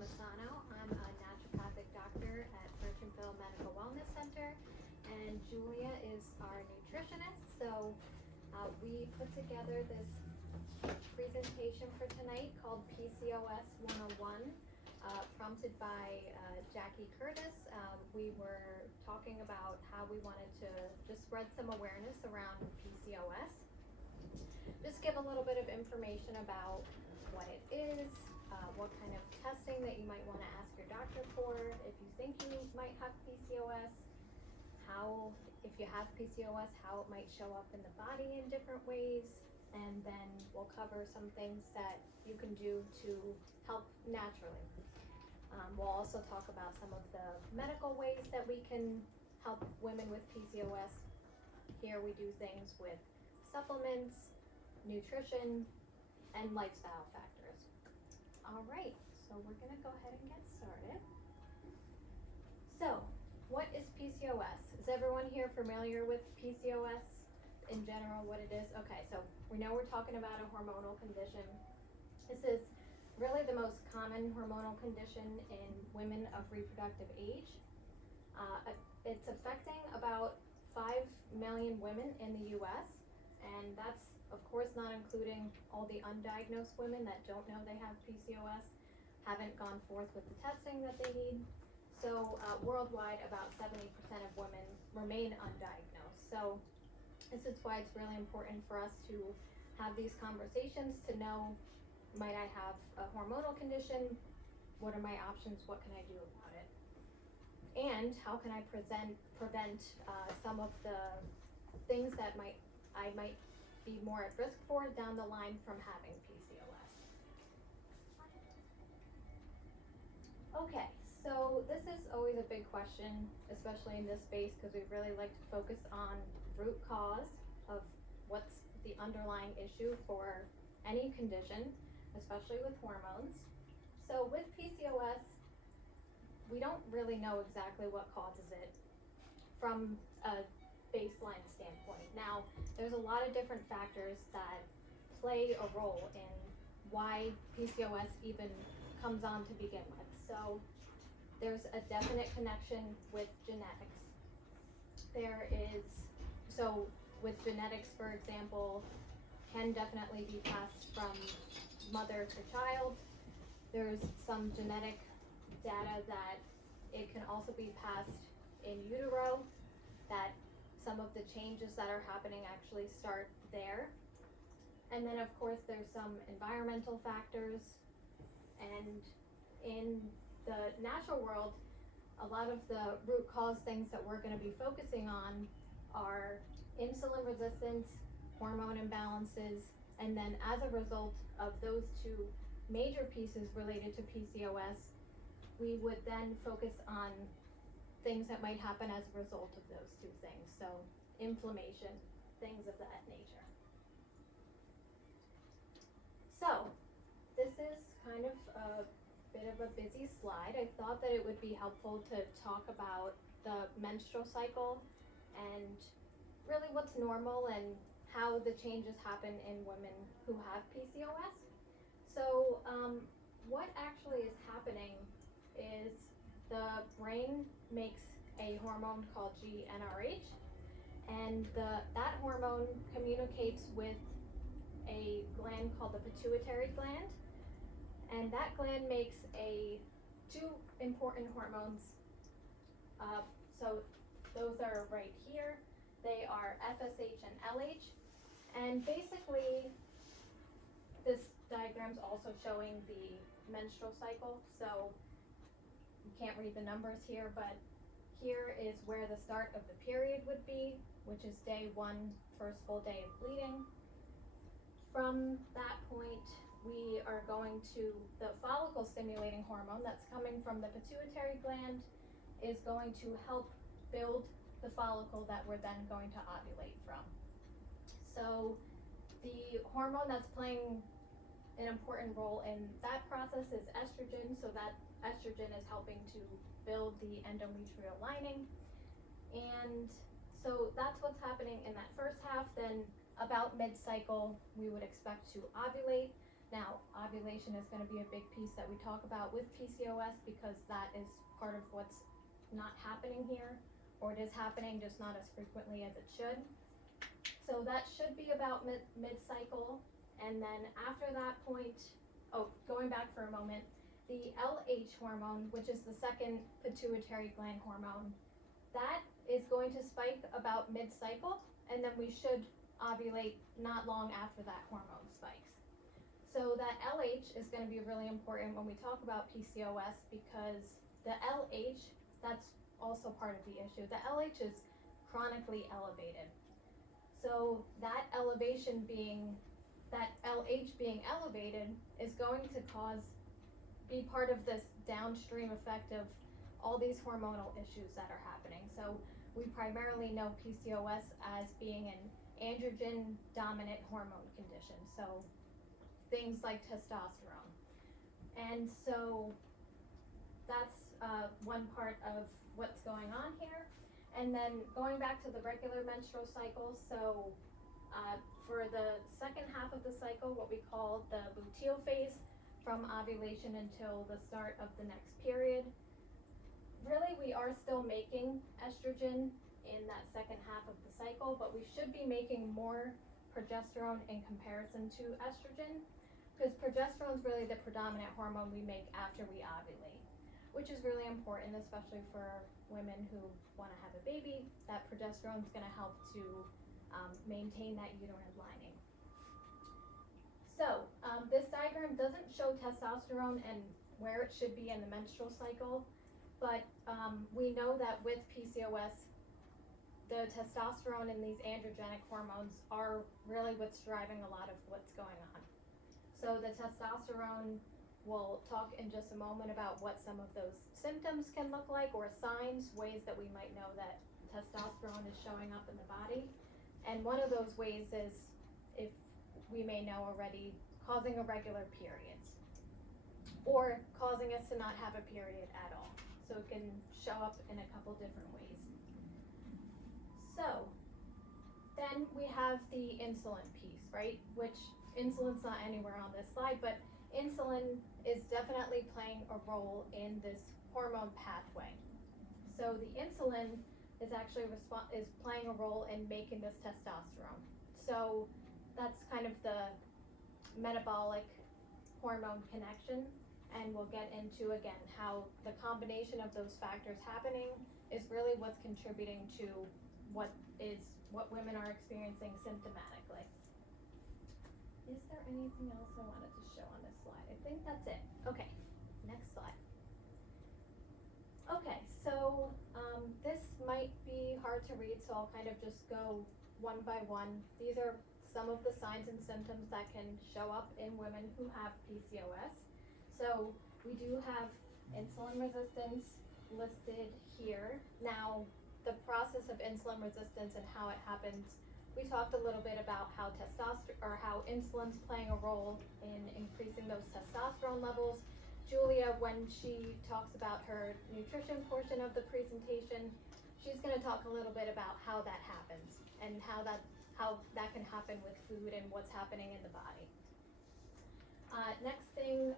Masano. I'm a naturopathic doctor at Merchantville Medical Wellness Center, and Julia is our nutritionist. So we put together this presentation for tonight called PCOS 101, prompted by Jackie Curtis. We were talking about how we wanted to just spread some awareness around PCOS. Just give a little bit of information about what it is, what kind of testing that you might want to ask your doctor for if you think you might have PCOS, how, if you have PCOS, how it might show up in the body in different ways, and then we'll cover some things that you can do to help naturally. We'll also talk about some of the medical ways that we can help women with PCOS. Here we do things with supplements, nutrition, and lifestyle factors. All right, so we're gonna go ahead and get started. So, what is PCOS? Is everyone here familiar with PCOS in general, what it is? Okay, so we know we're talking about a hormonal condition. This is really the most common hormonal condition in women of reproductive age. It's affecting about 5 million women in the US, and that's of course not including all the undiagnosed women that don't know they have PCOS, haven't gone forth with the testing that they need. So worldwide, about 70% of women remain undiagnosed. So this is why it's really important for us to have these conversations to know, might I have a hormonal condition? What are my options? What can I do about it? And how can I prevent some of the things that I might be more at risk for down the line from having PCOS. Okay, so this is always a big question, especially in this space, because we really like to focus on root cause of what's the underlying issue for any condition, especially with hormones. So with PCOS, we don't really know exactly what causes it from a baseline standpoint. Now, there's a lot of different factors that play a role in why PCOS even comes on to begin with. So there's a definite connection with genetics. So with genetics, for example, can definitely be passed from mother to child. There's some genetic data that it can also be passed in utero, that some of the changes that are happening actually start there. And then of course there's some environmental factors, and in the natural world, a lot of the root cause things that we're going to be focusing on are insulin resistance, hormone imbalances, and then as a result of those two major pieces related to PCOS, we would then focus on things that might happen as a result of those two things. So inflammation, things of that nature. So this is kind of a bit of a busy slide. I thought that it would be helpful to talk about the menstrual cycle and really what's normal and how the changes happen in women who have PCOS. So what actually is happening is the brain makes a hormone called GnRH, and that hormone communicates with a gland called the pituitary gland, and that gland makes two important hormones. So those are right here. They are FSH and LH, and basically this diagram's also showing the menstrual cycle. So you can't read the numbers here, but here is where the start of the period would be, which is day 1, first full day of bleeding. From that point, we are going to the follicle stimulating hormone that's coming from the pituitary gland is going to help build the follicle that we're then going to ovulate from. So the hormone that's playing an important role in that process is estrogen, so that estrogen is helping to build the endometrial lining. And so that's what's happening in that first half. Then about mid-cycle, we would expect to ovulate. Now, ovulation is going to be a big piece that we talk about with PCOS because that is part of what's not happening here, or it is happening, just not as frequently as it should. So that should be about mid-cycle, and then after that point, going back for a moment, the LH hormone, which is the second pituitary gland hormone, that is going to spike about mid-cycle, and then we should ovulate not long after that hormone spikes. So that LH is going to be really important when we talk about PCOS because the LH, that's also part of the issue. The LH is chronically elevated. So that LH being elevated is going to be part of this downstream effect of all these hormonal issues that are happening. So we primarily know PCOS as being an androgen dominant hormone condition. So things like testosterone. And so that's one part of what's going on here. And then going back to the regular menstrual cycle, so for the second half of the cycle, what we call the luteal phase, from ovulation until the start of the next period, really we are still making estrogen in that second half of the cycle, but we should be making more progesterone in comparison to estrogen, because progesterone is really the predominant hormone we make after we ovulate, which is really important, especially for women who want to have a baby. That progesterone is going to help to maintain that uterine lining. So this diagram doesn't show testosterone and where it should be in the menstrual cycle, but we know that with PCOS, the testosterone and these androgenic hormones are really what's driving a lot of what's going on. So the testosterone, we'll talk in just a moment about what some of those symptoms can look like, or signs, ways that we might know that testosterone is showing up in the body. And one of those ways is, if we may know already, causing irregular periods, or causing us to not have a period at all. So it can show up in a couple different ways. So then we have the insulin piece, right? Which insulin's not anywhere on this slide, but insulin is definitely playing a role in this hormone pathway. So the insulin is actually playing a role in making this testosterone. So that's kind of the metabolic hormone connection, and we'll get into again how the combination of those factors happening is really what's contributing to what women are experiencing symptomatically. Is there anything else I wanted to show on this slide? I think that's it. Okay, next slide. Okay, so this might be hard to read, so I'll kind of just go one by one. These are some of the signs and symptoms that can show up in women who have PCOS. So we do have insulin resistance listed here. Now, the process of insulin resistance and how it happens, we talked a little bit about how how insulin's playing a role in increasing those testosterone levels. Julia, when she talks about her nutrition portion of the presentation, she's going to talk a little bit about how that happens and how that can happen with food and what's happening in the body. Next thing,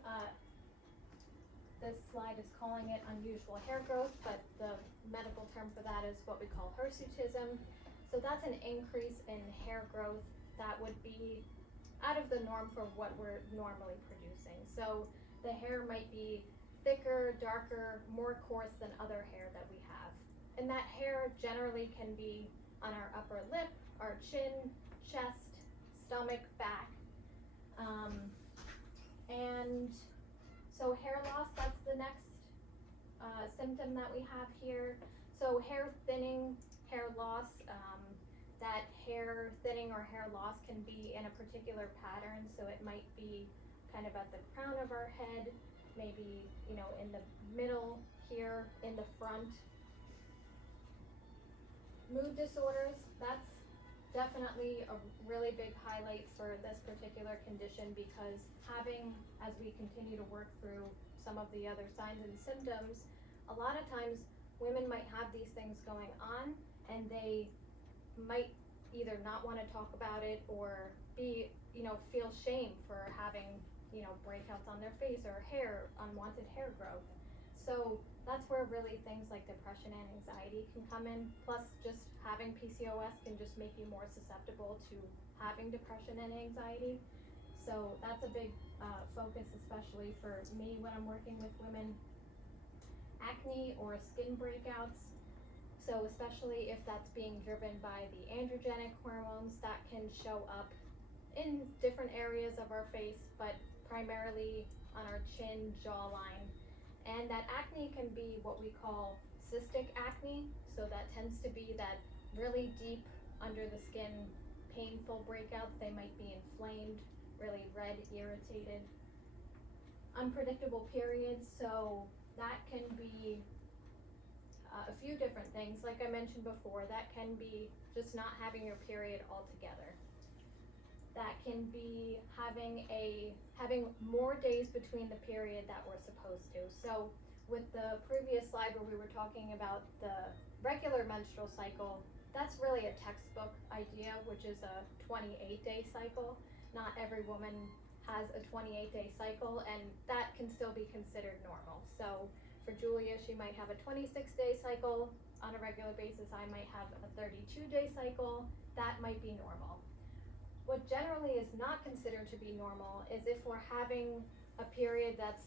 this slide is calling it unusual hair growth, but the medical term for that is what we call hirsutism. So that's an increase in hair growth that would be out of the norm for what we're normally producing. So the hair might be thicker, darker, more coarse than other hair that we have. And that hair generally can be on our upper lip, our chin, chest, stomach, back. And so hair loss, that's the next symptom that we have here. So hair thinning, hair loss, that hair thinning or hair loss can be in a particular pattern. So it might be kind of at the crown of our head, maybe, in the middle here, in the front. Mood disorders, that's definitely a really big highlight for this particular condition, because as we continue to work through some of the other signs and symptoms, a lot of times women might have these things going on and they might either not want to talk about it or feel shame for having breakouts on their face or unwanted hair growth. So that's where really things like depression and anxiety can come in. Plus, just having PCOS can just make you more susceptible to having depression and anxiety. So that's a big focus, especially for me when I'm working with women. Acne or skin breakouts. So especially if that's being driven by the androgenic hormones, that can show up in different areas of our face, but primarily on our chin, jawline. And that acne can be what we call cystic acne. So that tends to be that really deep under the skin, painful breakouts. They might be inflamed, really red, irritated. Unpredictable periods, so that can be a few different things. Like I mentioned before, that can be just not having your period altogether. That can be having more days between the period that we're supposed to. So with the previous slide where we were talking about the regular menstrual cycle, that's really a textbook idea, which is a 28-day cycle. Not every woman has a 28-day cycle, and that can still be considered normal. So for Julia, she might have a 26-day cycle on a regular basis. I might have a 32-day cycle. That might be normal. What generally is not considered to be normal is if we're having a period that's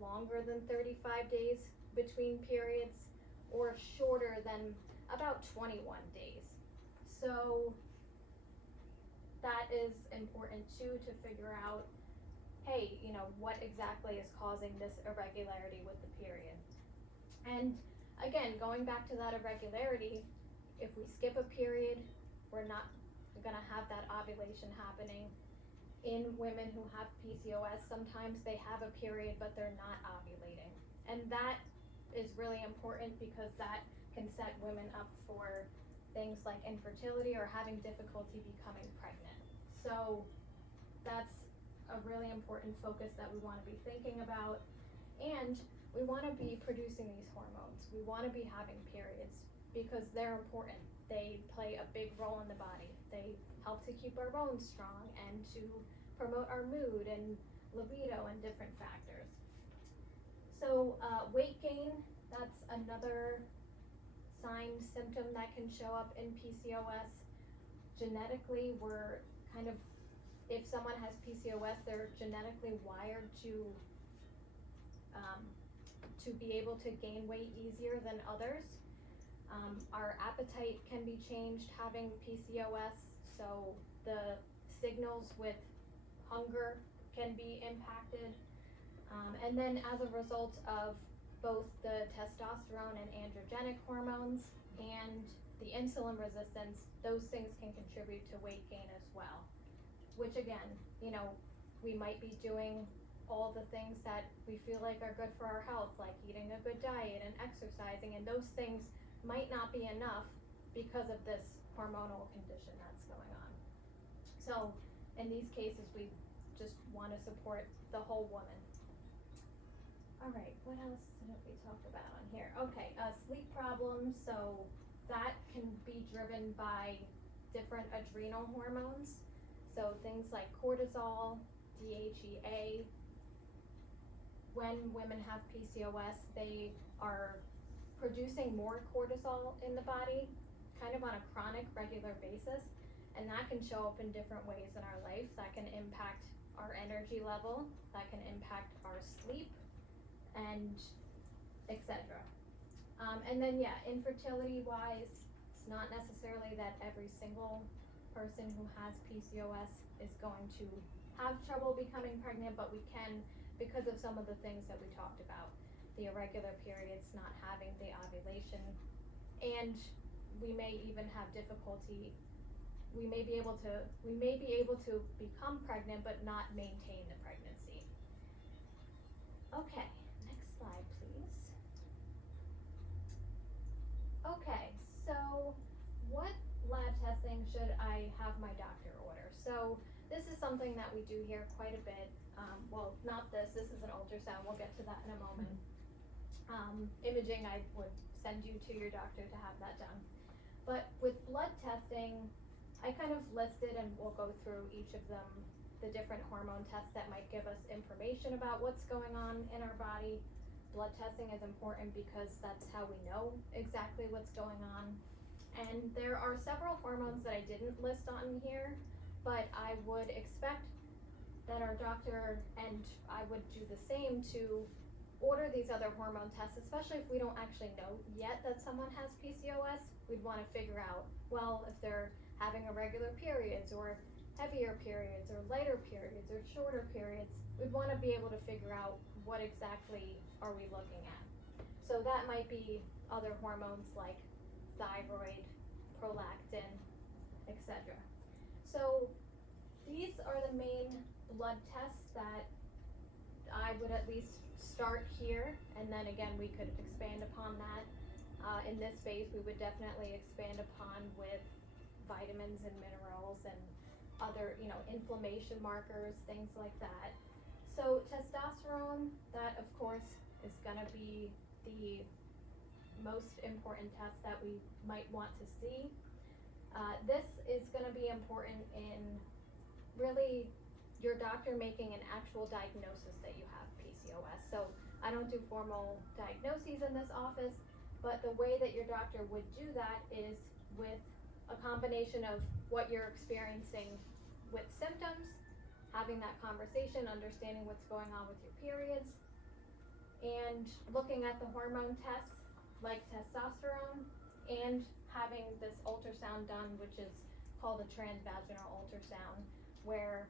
longer than 35 days between periods or shorter than about 21 days. So that is important too, to figure out, hey, what exactly is causing this irregularity with the period. And again, going back to that irregularity, if we skip a period, we're not gonna have that ovulation happening. In women who have PCOS, sometimes they have a period but they're not ovulating. And that is really important because that can set women up for things like infertility or having difficulty becoming pregnant. So that's a really important focus that we want to be thinking about. And we want to be producing these hormones. We want to be having periods because they're important. They play a big role in the body. They help to keep our bones strong and to promote our mood and libido and different factors. So weight gain, that's another sign, symptom that can show up in PCOS. Genetically, we're if someone has PCOS, they're genetically wired to be able to gain weight easier than others. Our appetite can be changed having PCOS, so the signals with hunger can be impacted. And then as a result of both the testosterone and androgenic hormones and the insulin resistance, those things can contribute to weight gain as well. Which again, we might be doing all the things that we feel like are good for our health, like eating a good diet and exercising, and those things might not be enough because of this hormonal condition that's going on. So in these cases, we just want to support the whole woman. All right, what else did we talk about on here? Okay, sleep problems. So that can be driven by different adrenal hormones. So things like cortisol, DHEA. When women have PCOS, they are producing more cortisol in the body, kind of on a chronic, regular basis. And that can show up in different ways in our life. That can impact our energy level, that can impact our sleep, and etc. And then infertility-wise, it's not necessarily that every single person who has PCOS is going to have trouble becoming pregnant, but we can, because of some of the things that we talked about, the irregular periods, not having the ovulation, and we may even have difficulty. We may be able to become pregnant but not maintain the pregnancy. Okay, next slide, please. Okay, so what lab testing should I have my doctor order? So this is something that we do here quite a bit. Well, not this is an ultrasound, we'll get to that in a moment. Imaging, I would send you to your doctor to have that done. But with blood testing, I kind of listed, and we'll go through each of them, the different hormone tests that might give us information about what's going on in our body. Blood testing is important because that's how we know exactly what's going on. And there are several hormones that I didn't list on here, but I would expect that our doctor and I would do the same to order these other hormone tests, especially if we don't actually know yet that someone has PCOS. We'd want to figure out, well, if they're having irregular periods or heavier periods or lighter periods or shorter periods, we'd want to be able to figure out what exactly are we looking at. So that might be other hormones like thyroid, prolactin, etc. So these are the main blood tests that I would at least start here, and then again we could expand upon that. In this space we would definitely expand upon with vitamins and minerals and other, inflammation markers, things like that. So testosterone, that of course is going to be the most important test that we might want to see. This is going to be important in really your doctor making an actual diagnosis that you have PCOS. So I don't do formal diagnoses in this office, but the way that your doctor would do that is with a combination of what you're experiencing with symptoms, having that conversation, understanding what's going on with your periods, and looking at the hormone tests like testosterone, and having this ultrasound done, which is called a transvaginal ultrasound, where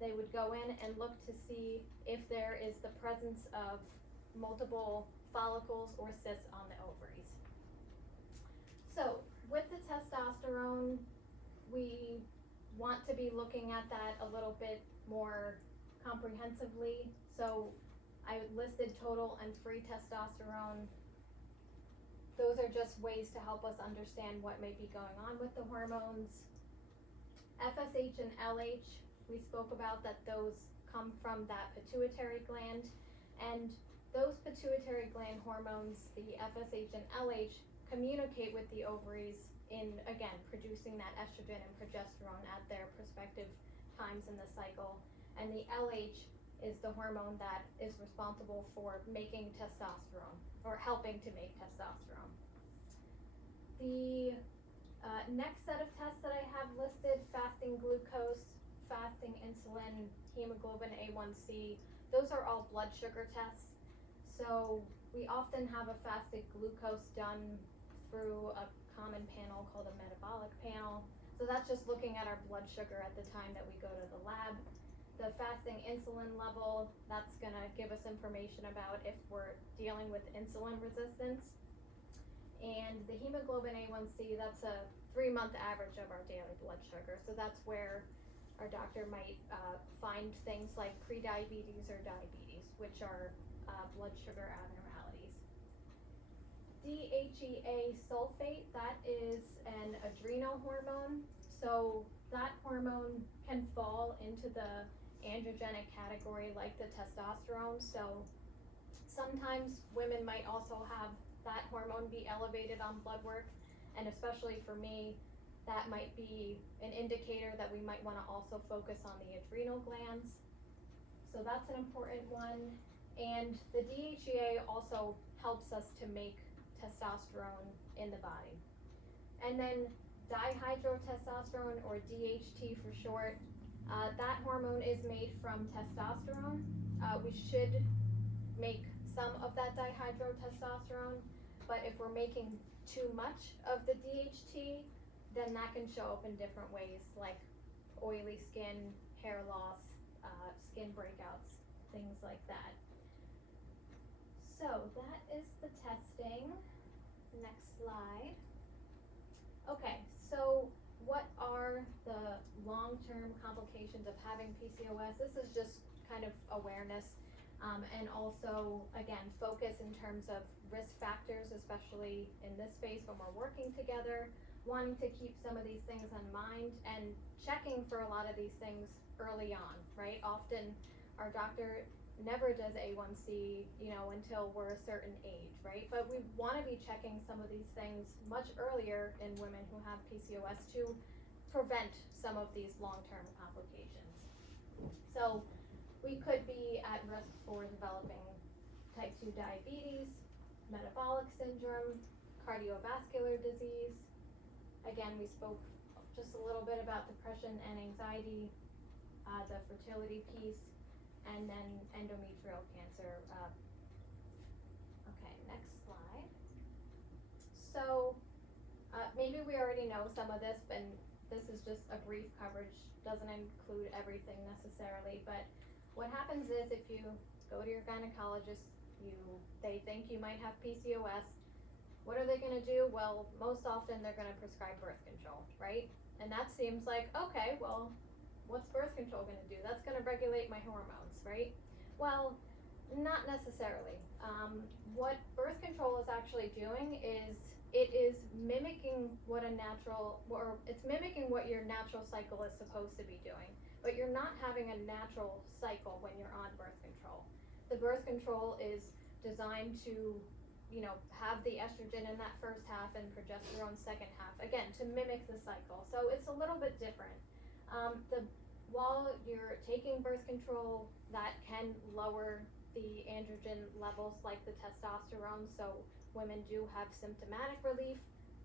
they would go in and look to see if there is the presence of multiple follicles or cysts on the ovaries. So with the testosterone, we want to be looking at that a little bit more comprehensively. So I listed total and free testosterone. Those are just ways to help us understand what may be going on with the hormones. FSH and LH, we spoke about that those come from that pituitary gland, and those pituitary gland hormones, the FSH and LH, communicate with the ovaries in, again, producing that estrogen and progesterone at their respective times in the cycle. And the LH is the hormone that is responsible for making testosterone, or helping to make testosterone. The next set of tests that I have listed, fasting glucose, fasting insulin, hemoglobin A1C, those are all blood sugar tests. So we often have a fasted glucose done through a common panel called a metabolic panel. So that's just looking at our blood sugar at the time that we go to the lab. The fasting insulin level, that's gonna give us information about if we're dealing with insulin resistance. And the hemoglobin A1C, that's a 3-month average of our daily blood sugar. So that's where our doctor might find things like prediabetes or diabetes, which are blood sugar abnormalities. DHEA sulfate, that is an adrenal hormone. So that hormone can fall into the androgenic category like the testosterone. So sometimes women might also have that hormone be elevated on blood work, and especially for me, that might be an indicator that we might want to also focus on the adrenal glands. So that's an important one. And the DHEA also helps us to make testosterone in the body. And then dihydrotestosterone, or DHT for short, that hormone is made from testosterone. We should make some of that dihydrotestosterone, but if we're making too much of the DHT, then that can show up in different ways, like oily skin, hair loss, skin breakouts, things like that. So that is the testing. Next slide. Okay, so what are the long-term complications of having PCOS? This is just kind of awareness, and also, again, focus in terms of risk factors, especially in this space when we're working together, wanting to keep some of these things in mind and checking for a lot of these things early on, right? Often our doctor never does A1C, until we're a certain age, right? But we want to be checking some of these things much earlier in women who have PCOS to prevent some of these long-term complications. So we could be at risk for developing type 2 diabetes, metabolic syndrome, cardiovascular disease. Again, we spoke just a little bit about depression and anxiety, the fertility piece, and then endometrial cancer. Okay, next slide. So maybe we already know some of this, and this is just a brief coverage, doesn't include everything necessarily, but what happens is if you go to your gynecologist, they think you might have PCOS. What are they gonna do? Well, most often they're gonna prescribe birth control, right? And that seems like, okay, well, what's birth control gonna do? That's gonna regulate my hormones, right? Well, not necessarily. What birth control is actually doing is it is mimicking what it's mimicking what your natural cycle is supposed to be doing, but you're not having a natural cycle when you're on birth control. The birth control is designed to, have the estrogen in that first half and progesterone second half, again, to mimic the cycle. So it's a little bit different. While you're taking birth control, that can lower the androgen levels like the testosterone, so women do have symptomatic relief,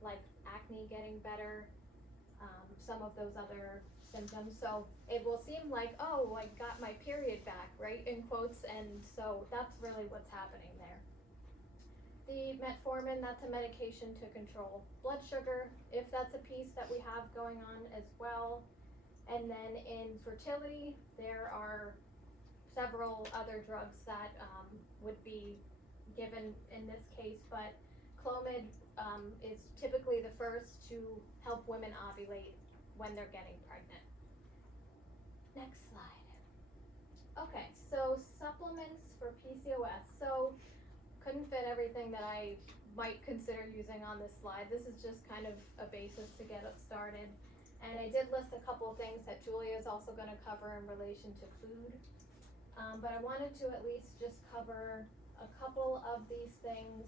like acne getting better, some of those other symptoms. So it will seem like, oh, I got my period back, right, in quotes, and so that's really what's happening there. The metformin, that's a medication to control blood sugar, if that's a piece that we have going on as well. And then in fertility, there are several other drugs that would be given in this case, but Clomid is typically the first to help women ovulate when they're getting pregnant. Next slide. Okay, so supplements for PCOS. So couldn't fit everything that I might consider using on this slide. This is just kind of a basis to get us started. And I did list a couple of things that Julia is also going to cover in relation to food. But I wanted to at least just cover a couple of these things.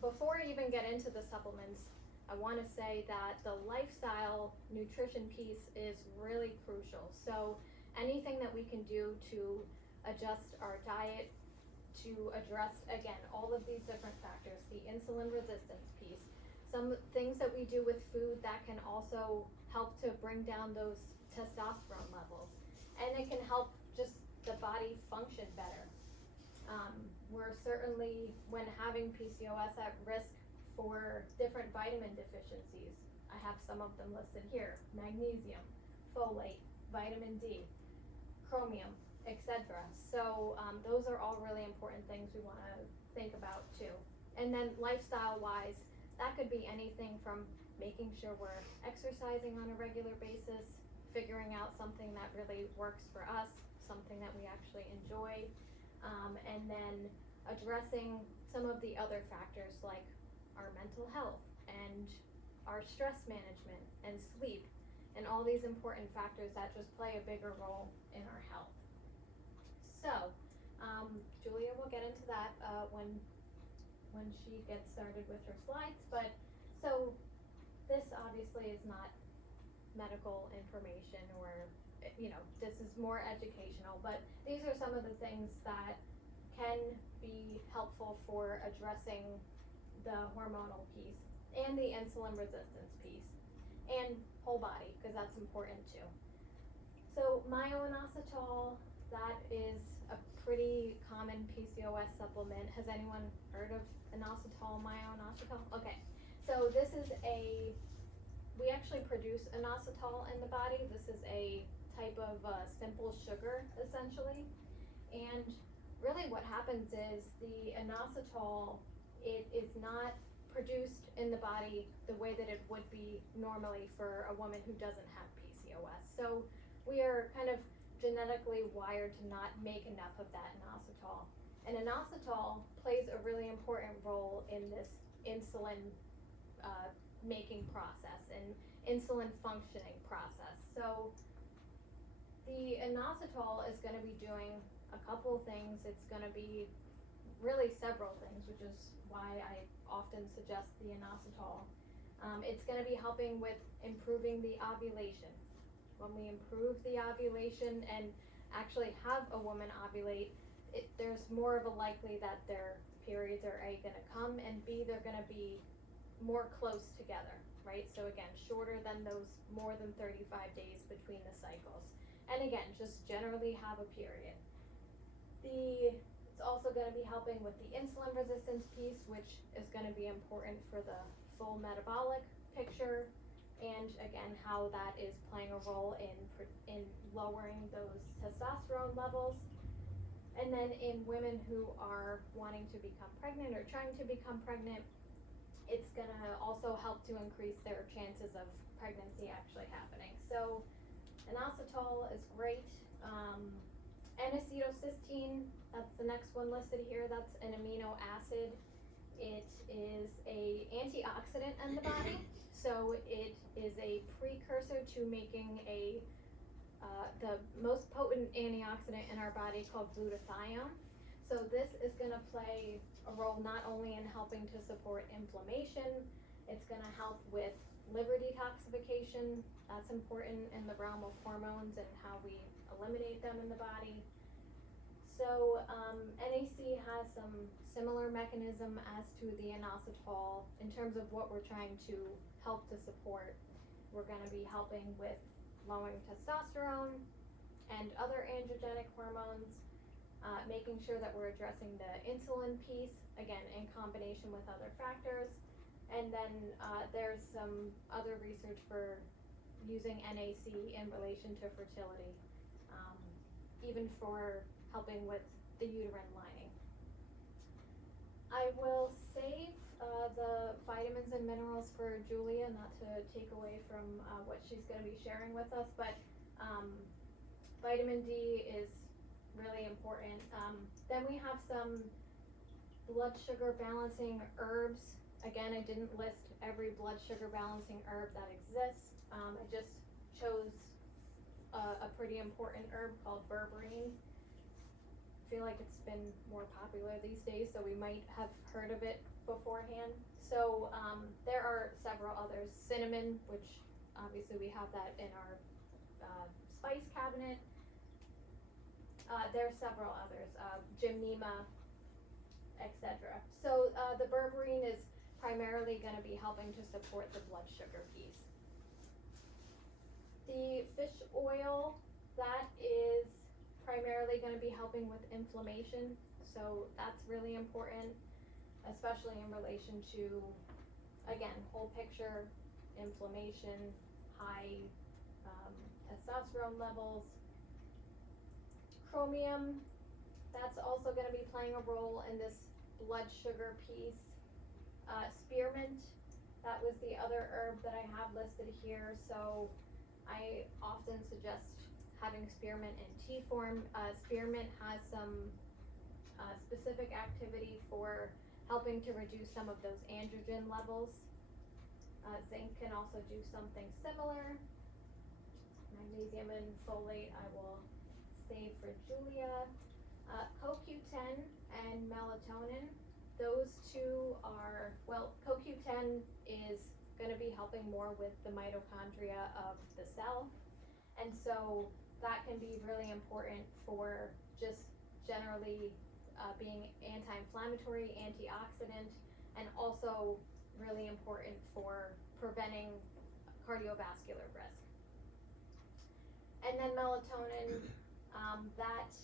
Before I even get into the supplements, I want to say that the lifestyle nutrition piece is really crucial. So anything that we can do to adjust our diet to address, again, all of these different factors, the insulin resistance piece, some things that we do with food that can also help to bring down those testosterone levels. And it can help just the body function better. We're certainly, when having PCOS, at risk for different vitamin deficiencies. I have some of them listed here: magnesium, folate, vitamin D, chromium, etc. So those are all really important things we want to think about too. And then lifestyle-wise, that could be anything from making sure we're exercising on a regular basis, figuring out something that really works for us, something that we actually enjoy, and then addressing some of the other factors like our mental health and our stress management and sleep, and all these important factors that just play a bigger role in our health. So Julia will get into that when she gets started with her slides, but so this obviously is not medical information, or this is more educational, but these are some of the things that can be helpful for addressing the hormonal piece and the insulin resistance piece and whole body, because that's important too. So myo-inositol, that is a pretty common PCOS supplement. Has anyone heard of inositol, myo-inositol? Okay, so this is we actually produce inositol in the body. This is a type of simple sugar, essentially. And really what happens is the inositol, it is not produced in the body the way that it would be normally for a woman who doesn't have PCOS. So we are kind of genetically wired to not make enough of that inositol. And inositol plays a really important role in this insulin making process and insulin functioning process. So the inositol is going to be doing a couple things. It's going to be really several things, which is why I often suggest the inositol. It's going to be helping with improving the ovulation. When we improve the ovulation, and actually have a woman ovulate, there's more of a likely that their periods are A, gonna come, and B, they're gonna be more close together, right? So again, shorter than those more than 35 days between the cycles. And again, just generally have a period. It's also going to be helping with the insulin resistance piece, which is going to be important for the full metabolic picture, and again, how that is playing a role in lowering those testosterone levels. And then in women who are wanting to become pregnant or trying to become pregnant, it's going to also help to increase their chances of pregnancy actually happening. So inositol is great. N-acetylcysteine, that's the next one listed here. That's an amino acid. It is a antioxidant in the body, so it is a precursor to making the most potent antioxidant in our body called glutathione. So this is going to play a role not only in helping to support inflammation, it's going to help with liver detoxification. That's important in the realm of hormones and how we eliminate them in the body. So NAC has some similar mechanism as to the inositol in terms of what we're trying to help to support. We're going to be helping with lowering testosterone and other androgenic hormones, making sure that we're addressing the insulin piece, again, in combination with other factors. And then there's some other research for using NAC in relation to fertility, even for helping with the uterine lining. I will save the vitamins and minerals for Julia, not to take away from what she's going to be sharing with us, but vitamin D is really important. Then we have some blood sugar balancing herbs. Again, I didn't list every blood sugar balancing herb that exists. I just chose a pretty important herb called berberine. I feel like it's been more popular these days, so we might have heard of it beforehand. So there are several others. Cinnamon, which obviously we have that in our spice cabinet. There are several others, gymnema, etc. So the berberine is primarily going to be helping to support the blood sugar piece. The fish oil, that is primarily going to be helping with inflammation, so that's really important, especially in relation to, again, whole picture, inflammation, high testosterone levels. Chromium, that's also going to be playing a role in this blood sugar piece. Spearmint, that was the other herb that I have listed here, so I often suggest having spearmint in tea form. Spearmint has some specific activity for helping to reduce some of those androgen levels. Zinc can also do something similar. Magnesium and folate I will save for Julia. CoQ10 and melatonin, those two are, well, CoQ10 is going to be helping more with the mitochondria of the cell, and so that can be really important for just generally being anti-inflammatory, antioxidant, and also really important for preventing cardiovascular risk. And then melatonin, that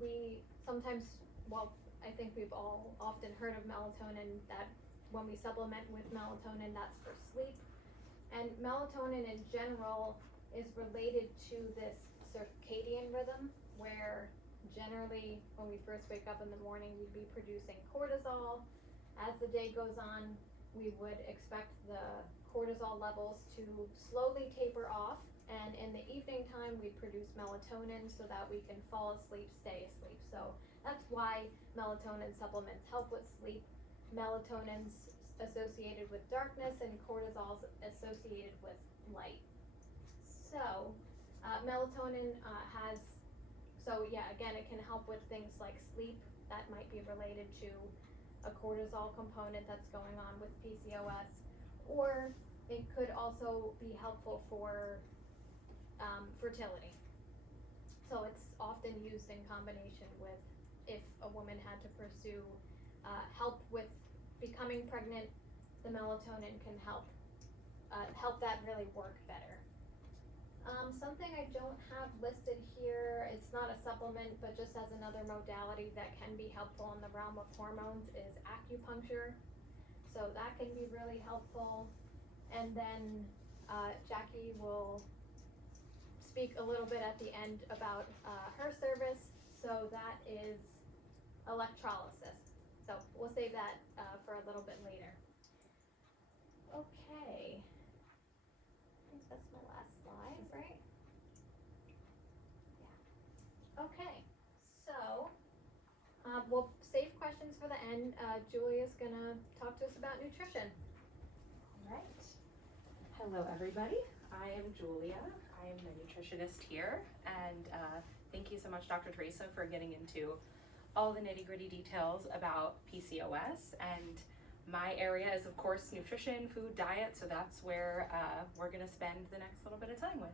we sometimes, well, I think we've all often heard of melatonin, that when we supplement with melatonin, that's for sleep. And melatonin in general is related to this circadian rhythm, where generally when we first wake up in the morning, we'd be producing cortisol. As the day goes on, we would expect the cortisol levels to slowly taper off, and in the evening time we produce melatonin so that we can fall asleep, stay asleep. So that's why melatonin supplements help with sleep. Melatonin's associated with darkness and cortisol's associated with light. So melatonin has, so yeah, again, it can help with things like sleep. That might be related to a cortisol component that's going on with PCOS, or it could also be helpful for fertility. So it's often used in combination with if a woman had to pursue help with becoming pregnant, the melatonin can help that really work better. Something I don't have listed here, it's not a supplement, but just as another modality that can be helpful in the realm of hormones, is acupuncture. So that can be really helpful. And then Jackie will speak a little bit at the end about her service. So that is electrolysis. So we'll save that for a little bit later. Okay. I think that's my last slide, right? Yeah. Okay. So we'll save questions for the end. Julia's gonna talk to us about nutrition. All right. Hello, everybody. I am Julia. I am the nutritionist here, and thank you so much, Dr. Theresa, for getting into all the nitty-gritty details about PCOS. And my area is, of course, nutrition, food, diet, so that's where we're going to spend the next little bit of time with.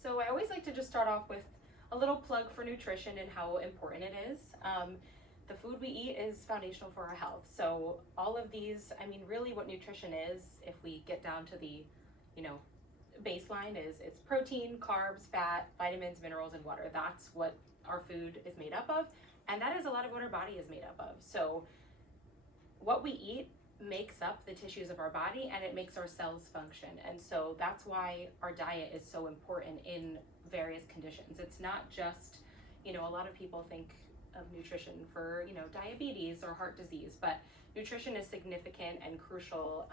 So I always like to just start off with a little plug for nutrition and how important it is. The food we eat is foundational for our health. So all of these, I mean, really what nutrition is, if we get down to the, baseline, is it's protein, carbs, fat, vitamins, minerals, and water. That's what our food is made up of. And that is a lot of what our body is made up of. So what we eat makes up the tissues of our body, and it makes our cells function. And so that's why our diet is so important in various conditions. It's not just, a lot of people think of nutrition for, diabetes or heart disease, but nutrition is significant and crucial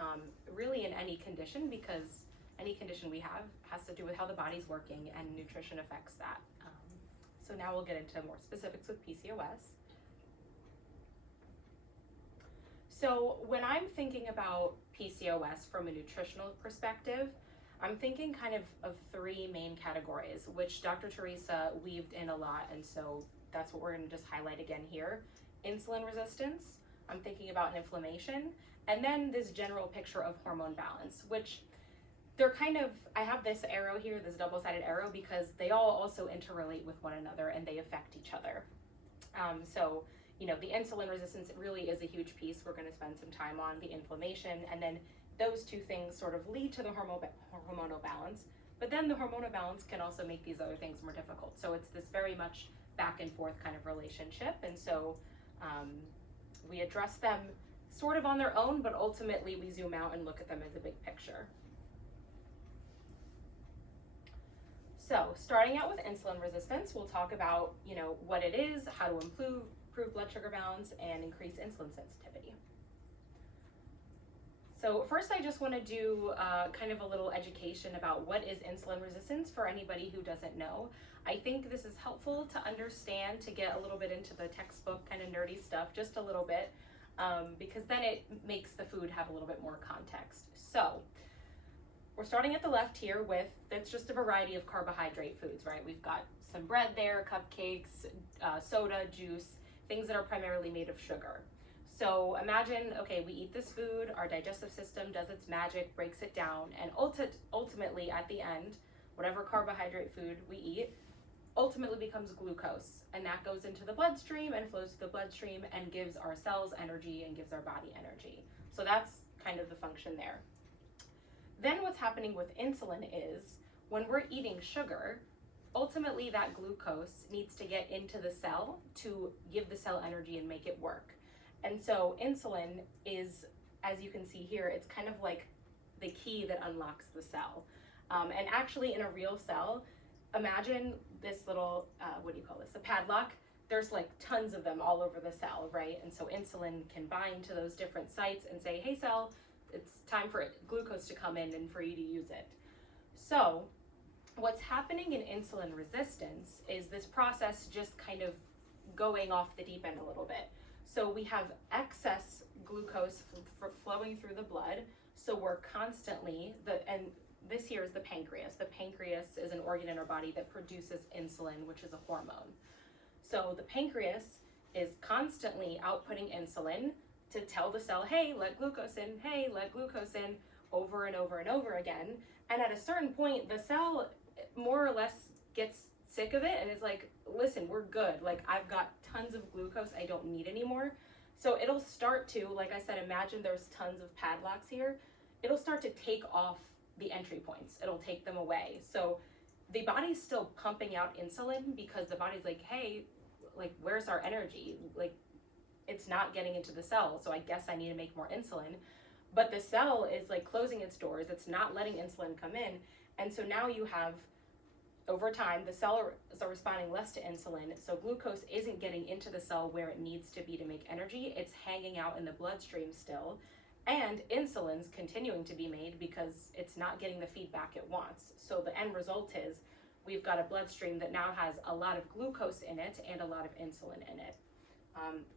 really in any condition, because any condition we have has to do with how the body's working, and nutrition affects that. So now we'll get into more specifics with PCOS. So when I'm thinking about PCOS from a nutritional perspective, I'm thinking kind of three main categories, which Dr. Theresa weaved in a lot, and so that's what we're going to just highlight again here. Insulin resistance, I'm thinking about inflammation, and then this general picture of hormone balance, which they're I have this arrow here, this double-sided arrow, because they all also interrelate with one another and they affect each other. So, the insulin resistance really is a huge piece. We're going to spend some time on the inflammation, and then those two things sort of lead to the hormonal balance. But then the hormonal balance can also make these other things more difficult. So it's this very much back and forth kind of relationship. And so we address them sort of on their own, but ultimately we zoom out and look at them as a big picture. So starting out with insulin resistance, we'll talk about, what it is, how to improve blood sugar balance, and increase insulin sensitivity. So first, I just want to do kind of a little education about what is insulin resistance for anybody who doesn't know. I think this is helpful to understand, to get a little bit into the textbook kind of nerdy stuff, just a little bit, because then it makes the food have a little bit more context. So we're starting at the left here with, it's just a variety of carbohydrate foods, right? We've got some bread there, cupcakes, soda, juice, things that are primarily made of sugar. So imagine, okay, we eat this food, our digestive system does its magic, breaks it down, and ultimately at the end, whatever carbohydrate food we eat ultimately becomes glucose, and that goes into the bloodstream and flows to the bloodstream and gives our cells energy and gives our body energy. So that's kind of the function there. Then what's happening with insulin is, when we're eating sugar, ultimately that glucose needs to get into the cell to give the cell energy and make it work. And so insulin is, as you can see here, it's kind of like the key that unlocks the cell. And actually in a real cell, imagine this little, a padlock. There's like tons of them all over the cell, right? And so insulin can bind to those different sites and say, hey cell, it's time for glucose to come in and for you to use it. So what's happening in insulin resistance is this process just kind of going off the deep end a little bit. So we have excess glucose flowing through the blood. So we're constantly, and this here is the pancreas. The pancreas is an organ in our body that produces insulin, which is a hormone. So the pancreas is constantly outputting insulin to tell the cell, hey, let glucose in, hey, let glucose in, over and over and over again. And at a certain point, the cell more or less gets sick of it and is like, listen, we're good. Like, I've got tons of glucose, I don't need anymore. So it'll start to, like I said, imagine there's tons of padlocks here. It'll start to take off the entry points. It'll take them away. So the body's still pumping out insulin because the body's like, hey, like, where's our energy? Like, it's not getting into the cell, so I guess I need to make more insulin. But the cell is like closing its doors. It's not letting insulin come in. And so now you have, over time, the cells are responding less to insulin, so glucose isn't getting into the cell where it needs to be to make energy. It's hanging out in the bloodstream still, and insulin's continuing to be made because it's not getting the feedback it wants. So the end result is we've got a bloodstream that now has a lot of glucose in it and a lot of insulin in it.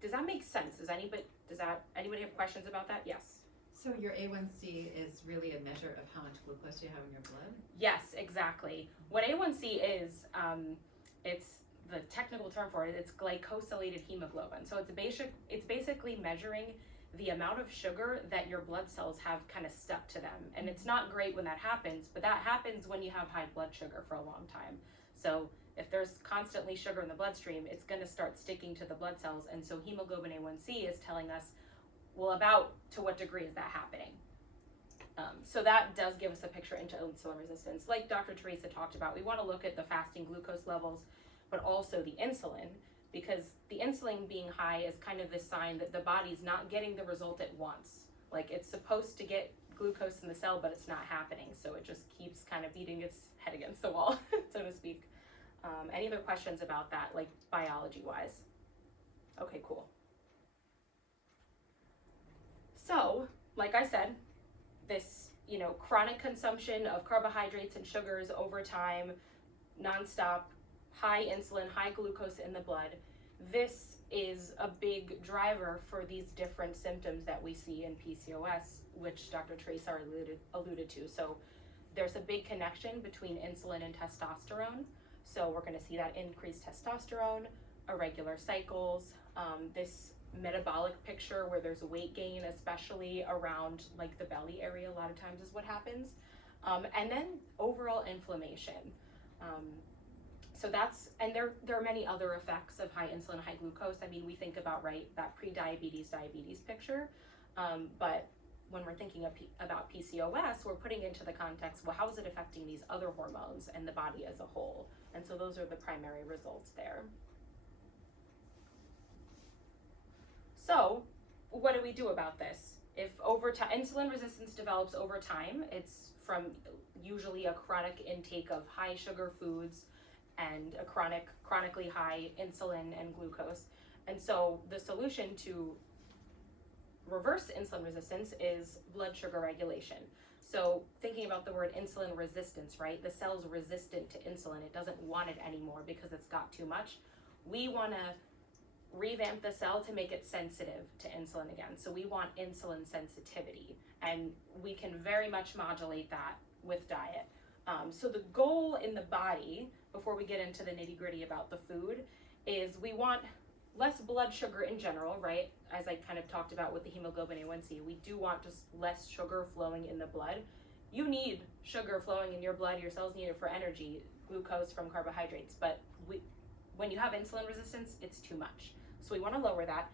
Does that make sense? Does anybody have questions about that? Yes. So your A1C is really a measure of how much glucose you have in your blood? Yes, exactly. What A1C is, it's the technical term for it, it's glycosylated hemoglobin. So it's basically measuring the amount of sugar that your blood cells have kind of stuck to them. And it's not great when that happens, but that happens when you have high blood sugar for a long time. So if there's constantly sugar in the bloodstream, it's going to start sticking to the blood cells. And so hemoglobin A1C is telling us, well, about to what degree is that happening? So that does give us a picture into insulin resistance. Like Dr. Theresa talked about, we want to look at the fasting glucose levels, but also the insulin, because the insulin being high is kind of this sign that the body's not getting the result it wants. Like, it's supposed to get glucose in the cell, but it's not happening. So it just keeps kind of beating its head against the wall, so to speak. Any other questions about that, like biology-wise? Okay, cool. So, like I said, this, chronic consumption of carbohydrates and sugars over time, nonstop, high insulin, high glucose in the blood, this is a big driver for these different symptoms that we see in PCOS, which Dr. Theresa alluded to. So there's a big connection between insulin and testosterone. So we're going to see that increased testosterone, irregular cycles, this metabolic picture where there's weight gain, especially around like the belly area, a lot of times is what happens. And then overall inflammation. So that's, and there are many other effects of high insulin, high glucose. I mean, we think about, right, that pre-diabetes, diabetes picture. But when we're thinking about PCOS, we're putting into the context, well, how is it affecting these other hormones and the body as a whole? And so those are the primary results there. So what do we do about this? If over time, insulin resistance develops over time, it's from usually a chronic intake of high sugar foods and a chronically high insulin and glucose. And so the solution to reverse insulin resistance is blood sugar regulation. So thinking about the word insulin resistance, right? The cell's resistant to insulin. It doesn't want it anymore because it's got too much. We want to revamp the cell to make it sensitive to insulin again. So we want insulin sensitivity, and we can very much modulate that with diet. So the goal in the body, before we get into the nitty-gritty about the food, is we want less blood sugar in general, right? As I kind of talked about with the hemoglobin A1C, we do want just less sugar flowing in the blood. You need sugar flowing in your blood. Your cells need it for energy, glucose from carbohydrates. But when you have insulin resistance, it's too much. So we want to lower that.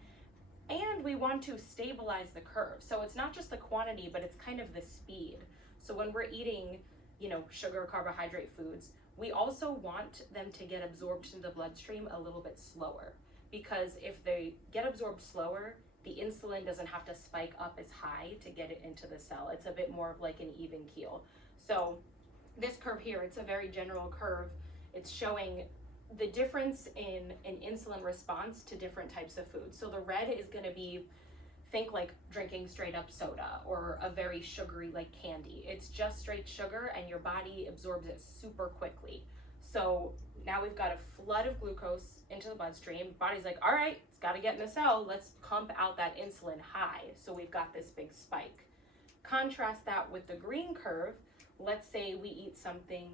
And we want to stabilize the curve. So it's not just the quantity, but it's kind of the speed. So when we're eating, sugar, carbohydrate foods, we also want them to get absorbed into the bloodstream a little bit slower. Because if they get absorbed slower, the insulin doesn't have to spike up as high to get it into the cell. It's a bit more of like an even keel. So this curve here, it's a very general curve. It's showing the difference in an insulin response to different types of foods. So the red is going to be, think like drinking straight up soda or a very sugary like candy. It's just straight sugar and your body absorbs it super quickly. So now we've got a flood of glucose into the bloodstream. Body's like, all right, it's got to get in the cell. Let's pump out that insulin high. So we've got this big spike. Contrast that with the green curve. Let's say we eat something,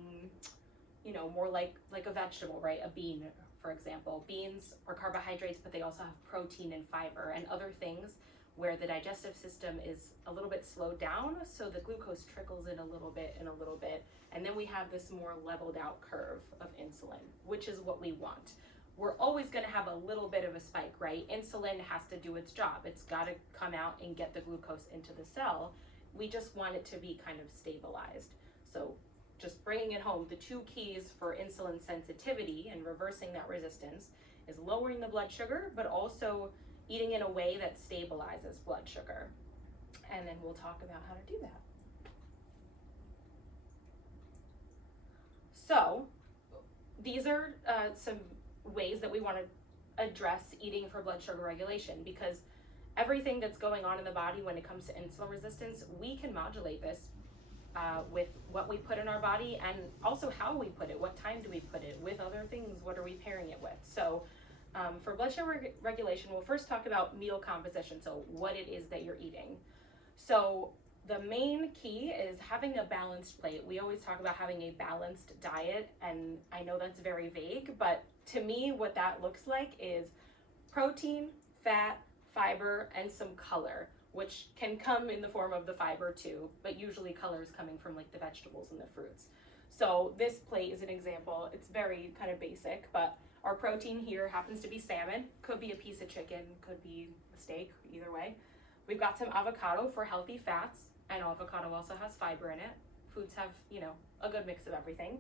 more like a vegetable, right? A bean, for example. Beans are carbohydrates, but they also have protein and fiber and other things. where the digestive system is a little bit slowed down, so the glucose trickles in a little bit and a little bit, and then we have this more leveled out curve of insulin, which is what we want. We're always going to have a little bit of a spike, right? Insulin has to do its job. It's got to come out and get the glucose into the cell. We just want it to be kind of stabilized. So just bringing it home, the two keys for insulin sensitivity and reversing that resistance is lowering the blood sugar, but also eating in a way that stabilizes blood sugar. And then we'll talk about how to do that. So these are some ways that we want to address eating for blood sugar regulation, because everything that's going on in the body when it comes to insulin resistance, we can modulate this with what we put in our body, and also how we put it. What time do we put it? With other things, what are we pairing it with? So for blood sugar regulation, we'll first talk about meal composition, so what it is that you're eating. So the main key is having a balanced plate. We always talk about having a balanced diet, and I know that's very vague, but to me, what that looks like is protein, fat, fiber, and some color, which can come in the form of the fiber too, but usually color is coming from like the vegetables and the fruits. So this plate is an example. It's very kind of basic, but our protein here happens to be salmon, could be a piece of chicken, could be a steak, either way. We've got some avocado for healthy fats, and avocado also has fiber in it. Foods have, you know, a good mix of everything.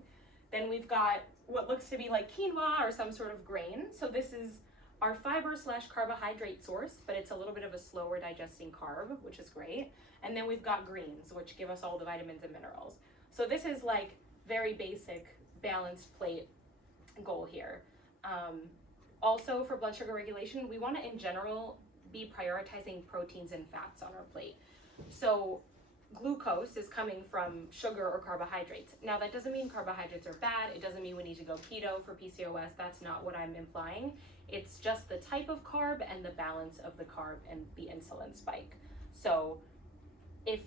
Then we've got what looks to be like quinoa or some sort of grain. So this is our fiber / carbohydrate source, but it's a little bit of a slower digesting carb, which is great. And then we've got greens, which give us all the vitamins and minerals. So this is like very basic balanced plate goal here. Also for blood sugar regulation, we want to in general be prioritizing proteins and fats on our plate. So glucose is coming from sugar or carbohydrates. Now that doesn't mean carbohydrates are bad. It doesn't mean we need to go keto for PCOS. That's not what I'm implying. It's just the type of carb and the balance of the carb and the insulin spike. So if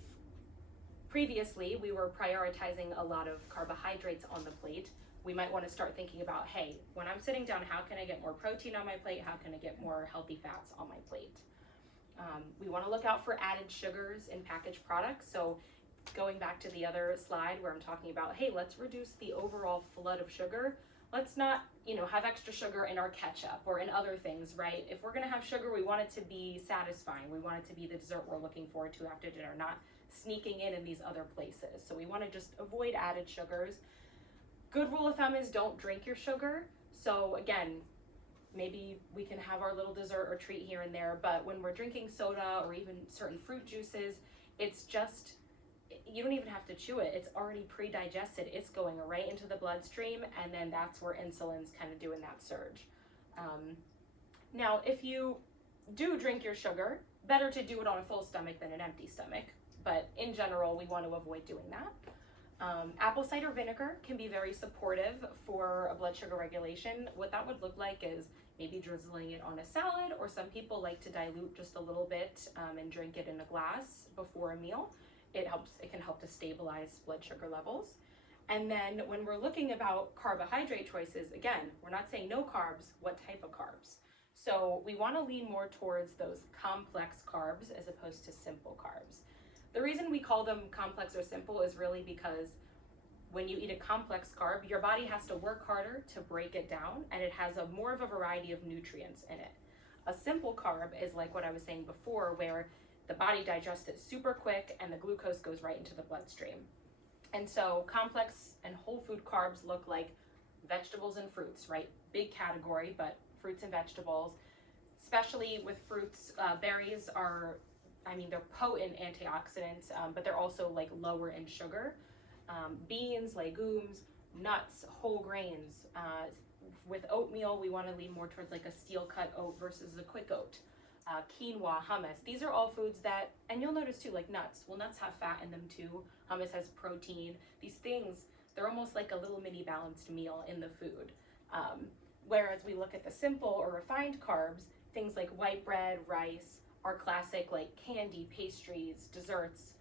previously we were prioritizing a lot of carbohydrates on the plate, we might want to start thinking about, hey, when I'm sitting down, how can I get more protein on my plate? How can I get more healthy fats on my plate? We want to look out for added sugars in packaged products. So going back to the other slide where I'm talking about, hey, let's reduce the overall flood of sugar. Let's not, have extra sugar in our ketchup or in other things, right? If we're going to have sugar, we want it to be satisfying. We want it to be the dessert we're looking forward to after dinner, not sneaking in these other places. So we want to just avoid added sugars. Good rule of thumb is don't drink your sugar. So again, maybe we can have our little dessert or treat here and there, but when we're drinking soda or even certain fruit juices, it's just, you don't even have to chew it. It's already pre-digested. It's going right into the bloodstream, and then that's where insulin's kind of doing that surge. Now, if you do drink your sugar, better to do it on a full stomach than an empty stomach, but in general, we want to avoid doing that. Apple cider vinegar can be very supportive for a blood sugar regulation. What that would look like is maybe drizzling it on a salad, or some people like to dilute just a little bit and drink it in a glass before a meal. It can help to stabilize blood sugar levels. And then when we're looking about carbohydrate choices, again, we're not saying no carbs, what type of carbs? So we want to lean more towards those complex carbs as opposed to simple carbs. The reason we call them complex or simple is really because when you eat a complex carb, your body has to work harder to break it down, and it has more of a variety of nutrients in it. A simple carb is like what I was saying before, where the body digests it super quick and the glucose goes right into the bloodstream. And so complex and whole food carbs look like vegetables and fruits, right? Big category, but fruits and vegetables, especially with fruits, berries are, they're potent antioxidants, but they're also like lower in sugar. Beans, legumes, nuts, whole grains. With oatmeal, we want to lean more towards like a steel cut oat versus a quick oat. Quinoa, hummus. These are all foods that, and you'll notice too, like nuts. Well, nuts have fat in them too. Hummus has protein. These things, they're almost like a little mini balanced meal in the food. Whereas we look at the simple or refined carbs, things like white bread, rice, are classic like candy, pastries, desserts,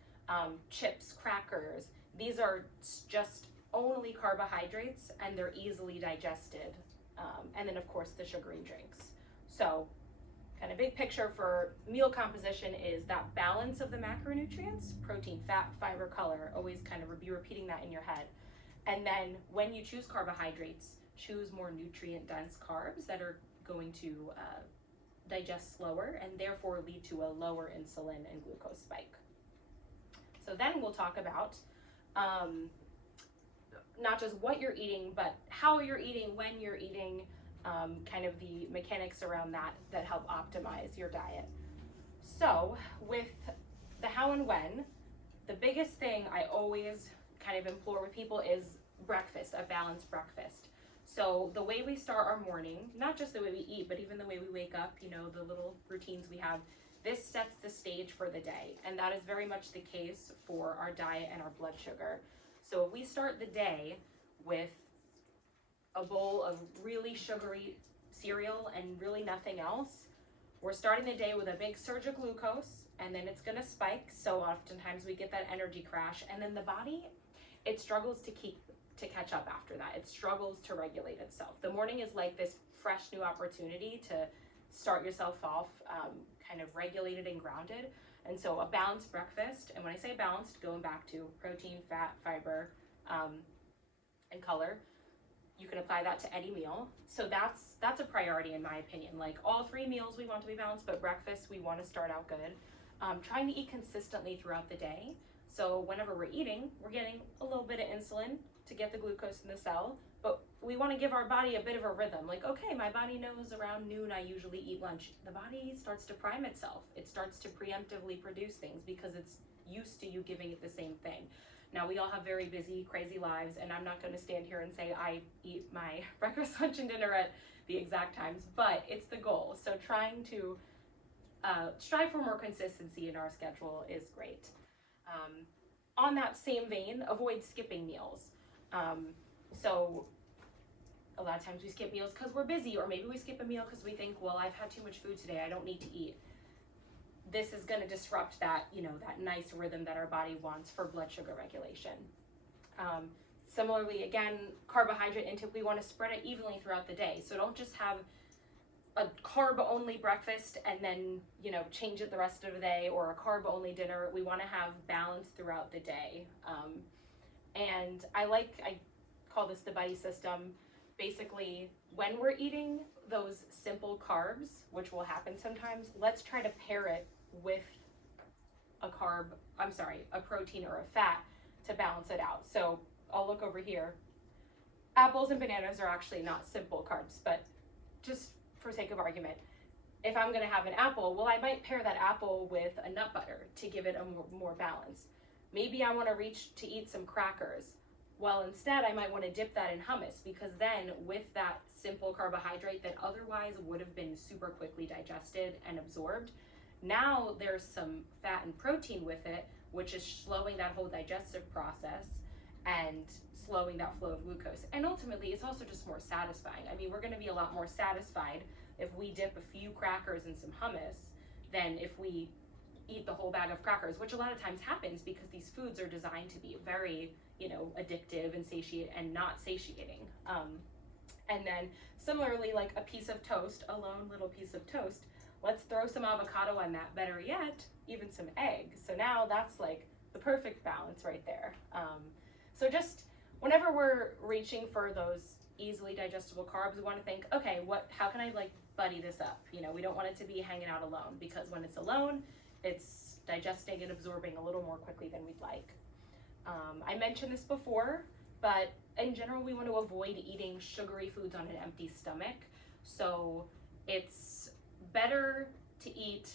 chips, crackers. These are just only carbohydrates, and they're easily digested. And then of course the sugary drinks. So kind of big picture for meal composition is that balance of the macronutrients, protein, fat, fiber, color, always kind of be repeating that in your head. And then when you choose carbohydrates, choose more nutrient dense carbs that are going to digest slower and therefore lead to a lower insulin and glucose spike. So then we'll talk about not just what you're eating, but how you're eating, when you're eating, kind of the mechanics around that help optimize your diet. So with the how and when, the biggest thing I always kind of implore with people is breakfast, a balanced breakfast. So the way we start our morning, not just the way we eat, but even the way we wake up, you know, the little routines we have, this sets the stage for the day. And that is very much the case for our diet and our blood sugar. So if we start the day with a bowl of really sugary cereal and really nothing else, we're starting the day with a big surge of glucose, and then it's gonna spike. So oftentimes we get that energy crash, and then the body, it struggles to catch up after that. It struggles to regulate itself. The morning is like this fresh new opportunity to start yourself off kind of regulated and grounded. And so a balanced breakfast, and when I say balanced, going back to protein, fat, fiber, and color, you can apply that to any meal. So that's a priority in my opinion. Like all three meals we want to be balanced, but breakfast we want to start out good. Trying to eat consistently throughout the day. So whenever we're eating, we're getting a little bit of insulin to get the glucose in the cell, but we want to give our body a bit of a rhythm. Like, okay, my body knows around noon I usually eat lunch. The body starts to prime itself. It starts to preemptively produce things because it's used to you giving it the same thing. Now, we all have very busy, crazy lives, and I'm not going to stand here and say I eat my breakfast, lunch, and dinner at the exact times, but it's the goal. So trying to strive for more consistency in our schedule is great. On that same vein, avoid skipping meals. So a lot of times we skip meals because we're busy, or maybe we skip a meal because we think, well, I've had too much food today, I don't need to eat. This is going to disrupt that, you know, that nice rhythm that our body wants for blood sugar regulation. Similarly, again, carbohydrate intake, we want to spread it evenly throughout the day. So don't just have a carb-only breakfast and then, you know, change it the rest of the day, or a carb-only dinner. We want to have balance throughout the day. And I call this the buddy system. Basically, when we're eating those simple carbs, which will happen sometimes, let's try to pair it with a protein or a fat to balance it out. So I'll look over here. Apples and bananas are actually not simple carbs, but just for sake of argument, if I'm gonna have an apple, well, I might pair that apple with a nut butter to give it a more balance. Maybe I wanna reach to eat some crackers. Well, instead, I might wanna dip that in hummus, because then with that simple carbohydrate that otherwise would have been super quickly digested and absorbed, now there's some fat and protein with it, which is slowing that whole digestive process and slowing that flow of glucose. And ultimately, it's also just more satisfying. I mean, we're gonna be a lot more satisfied if we dip a few crackers in some hummus than if we eat the whole bag of crackers, which a lot of times happens because these foods are designed to be very, you know, addictive and not satiating. And then similarly, like a piece of toast, a lone little piece of toast, let's throw some avocado on that, better yet, even some eggs. So now that's like the perfect balance right there. So just whenever we're reaching for those easily digestible carbs, we want to think, okay, how can I like buddy this up? You know, we don't want it to be hanging out alone, because when it's alone, it's digesting and absorbing a little more quickly than we'd like. I mentioned this before, but in general, we want to avoid eating sugary foods on an empty stomach. So it's better to eat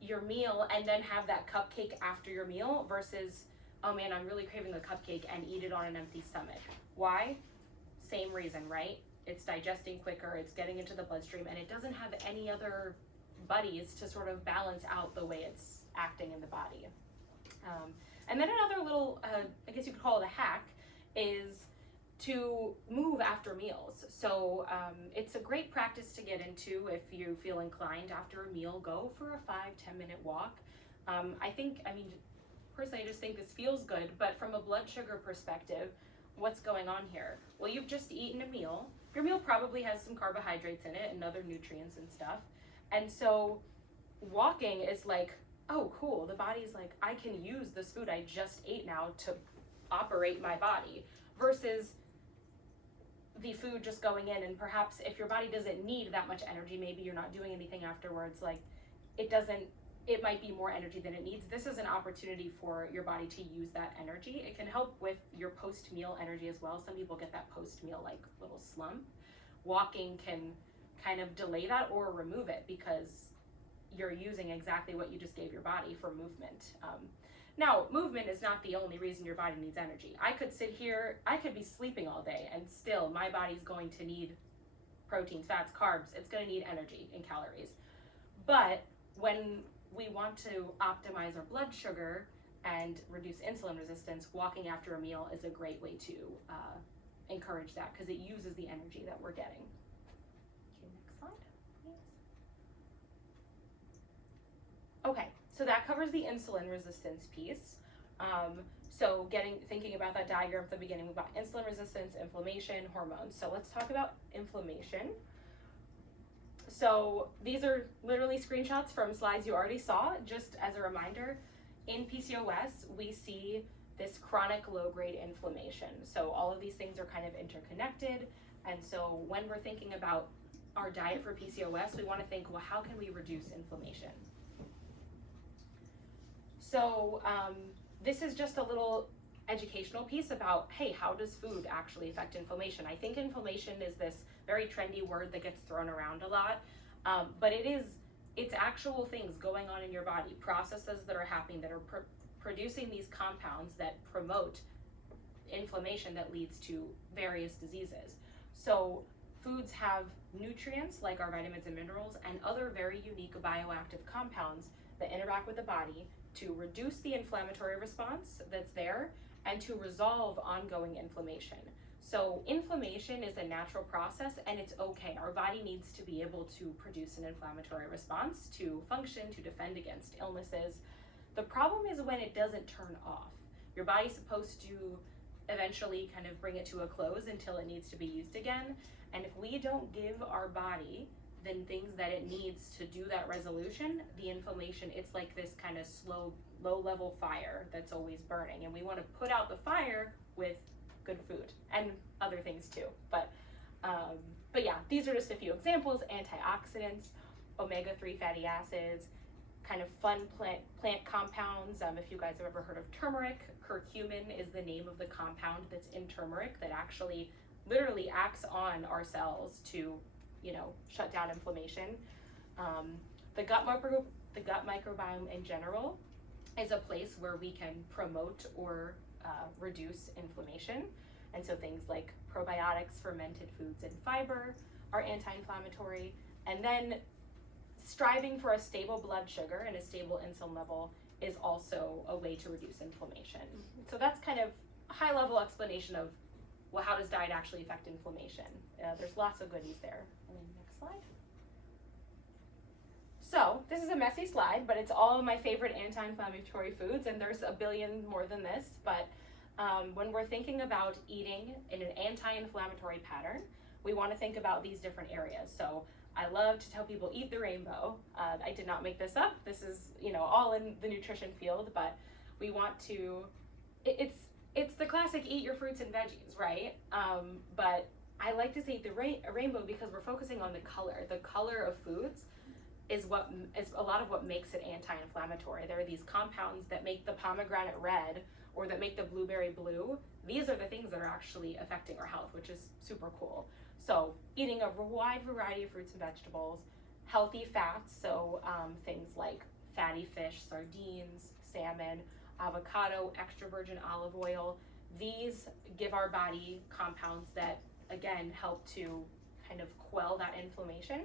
your meal and then have that cupcake after your meal versus, oh man, I'm really craving a cupcake, and eat it on an empty stomach. Why? Same reason, right? It's digesting quicker, it's getting into the bloodstream, and it doesn't have any other buddies to sort of balance out the way it's acting in the body. And then another little, I guess you could call it a hack, is to move after meals. So it's a great practice to get into if you feel inclined after a meal. Go for a 5-10 minute walk. Personally, I just think this feels good, but from a blood sugar perspective, what's going on here? Well, you've just eaten a meal. Your meal probably has some carbohydrates in it and other nutrients and stuff, And so walking is like, oh, cool. The body's like, I can use this food I just ate now to operate my body, versus the food just going in. And perhaps if your body doesn't need that much energy, maybe you're not doing anything afterwards, like it might be more energy than it needs. This is an opportunity for your body to use that energy. It can help with your post-meal energy as well. Some people get that post-meal like little slump. Walking can kind of delay that or remove it, because you're using exactly what you just gave your body for movement. Now, movement is not the only reason your body needs energy. I could sit here, I could be sleeping all day, and still my body's going to need proteins, fats, carbs. It's going to need energy and calories. But when we want to optimize our blood sugar and reduce insulin resistance, walking after a meal is a great way to encourage that, because it uses the energy that we're getting. Okay, next slide, please. Okay, so that covers the insulin resistance piece. So thinking about that diagram at the beginning, we've got insulin resistance, inflammation, hormones. So let's talk about inflammation. So these are literally screenshots from slides you already saw. Just as a reminder, in PCOS, we see this chronic low-grade inflammation. So all of these things are kind of interconnected. And so when we're thinking about our diet for PCOS, we want to think, well, how can we reduce inflammation? So this is just a little educational piece about, hey, how does food actually affect inflammation? I think inflammation is this very trendy word that gets thrown around a lot, but it's actual things going on in your body, processes that are happening that are producing these compounds that promote inflammation that leads to various diseases. So foods have nutrients like our vitamins and minerals and other very unique bioactive compounds that interact with the body to reduce the inflammatory response that's there and to resolve ongoing inflammation. So inflammation is a natural process, and it's okay. Our body needs to be able to produce an inflammatory response to function, to defend against illnesses. The problem is when it doesn't turn off. Your body's supposed to eventually kind of bring it to a close until it needs to be used again. And if we don't give our body the things that it needs to do that resolution, the inflammation, it's like this kind of slow, low-level fire that's always burning. And we want to put out the fire with good food and other things too. But yeah, these are just a few examples. Antioxidants, omega-3 fatty acids, kind of fun plant compounds. If you guys have ever heard of turmeric, curcumin is the name of the compound that's in turmeric that actually literally acts on our cells to, shut down inflammation. The gut microbiome in general is a place where we can promote or reduce inflammation. And so things like probiotics, fermented foods, and fiber are anti-inflammatory. And then striving for a stable blood sugar and a stable insulin level is also a way to reduce inflammation. So that's kind of a high-level explanation of, well, how does diet actually affect inflammation? There's lots of goodies there. And then next slide. So this is a messy slide, but it's all of my favorite anti-inflammatory foods, and there's a billion more than this. But when we're thinking about eating in an anti-inflammatory pattern, we want to think about these different areas. So I love to tell people eat the rainbow. I did not make this up. This is, all in the nutrition field, but we want to, it's the classic eat your fruits and veggies, right? But I like to say eat the rainbow because we're focusing on the color. The color of foods is a lot of what makes it anti-inflammatory. There are these compounds that make the pomegranate red or that make the blueberry blue. These are the things that are actually affecting our health, which is super cool. So eating a wide variety of fruits and vegetables, healthy fats, so things like fatty fish, sardines, salmon, avocado, extra virgin olive oil. These give our body compounds that, again, help to kind of quell that inflammation.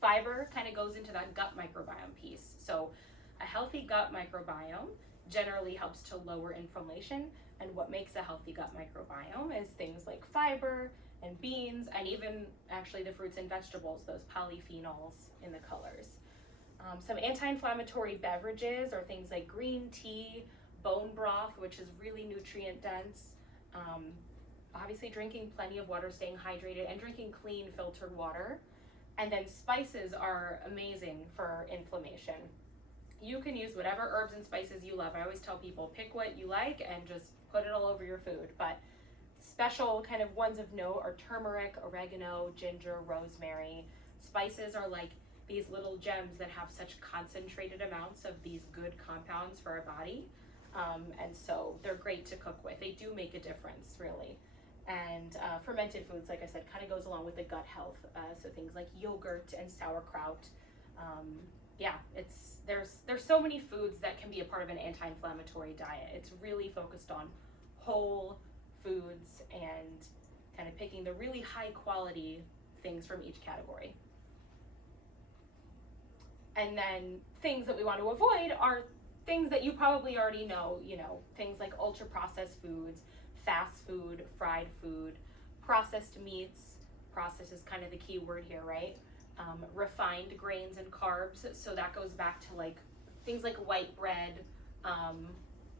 Fiber kind of goes into that gut microbiome piece. So a healthy gut microbiome generally helps to lower inflammation. And what makes a healthy gut microbiome is things like fiber and beans, and even actually the fruits and vegetables, those polyphenols in the colors. Some anti-inflammatory beverages are things like green tea, bone broth, which is really nutrient dense. Obviously drinking plenty of water, staying hydrated, and drinking clean filtered water. And then spices are amazing for inflammation. You can use whatever herbs and spices you love. I always tell people, pick what you like and just put it all over your food. But special kind of ones of note are turmeric, oregano, ginger, rosemary. Spices are like these little gems that have such concentrated amounts of these good compounds for our body. And so they're great to cook with. They do make a difference, really. And fermented foods, like I said, kind of goes along with the gut health. So things like yogurt and sauerkraut. There's so many foods that can be a part of an anti-inflammatory diet. It's really focused on whole foods and kind of picking the really high quality things from each category. And then things that we want to avoid are things that you probably already know, things like ultra processed foods, fast food, fried food, processed meats. Processed is kind of the key word here, right? Refined grains and carbs. So that goes back to like things like white bread,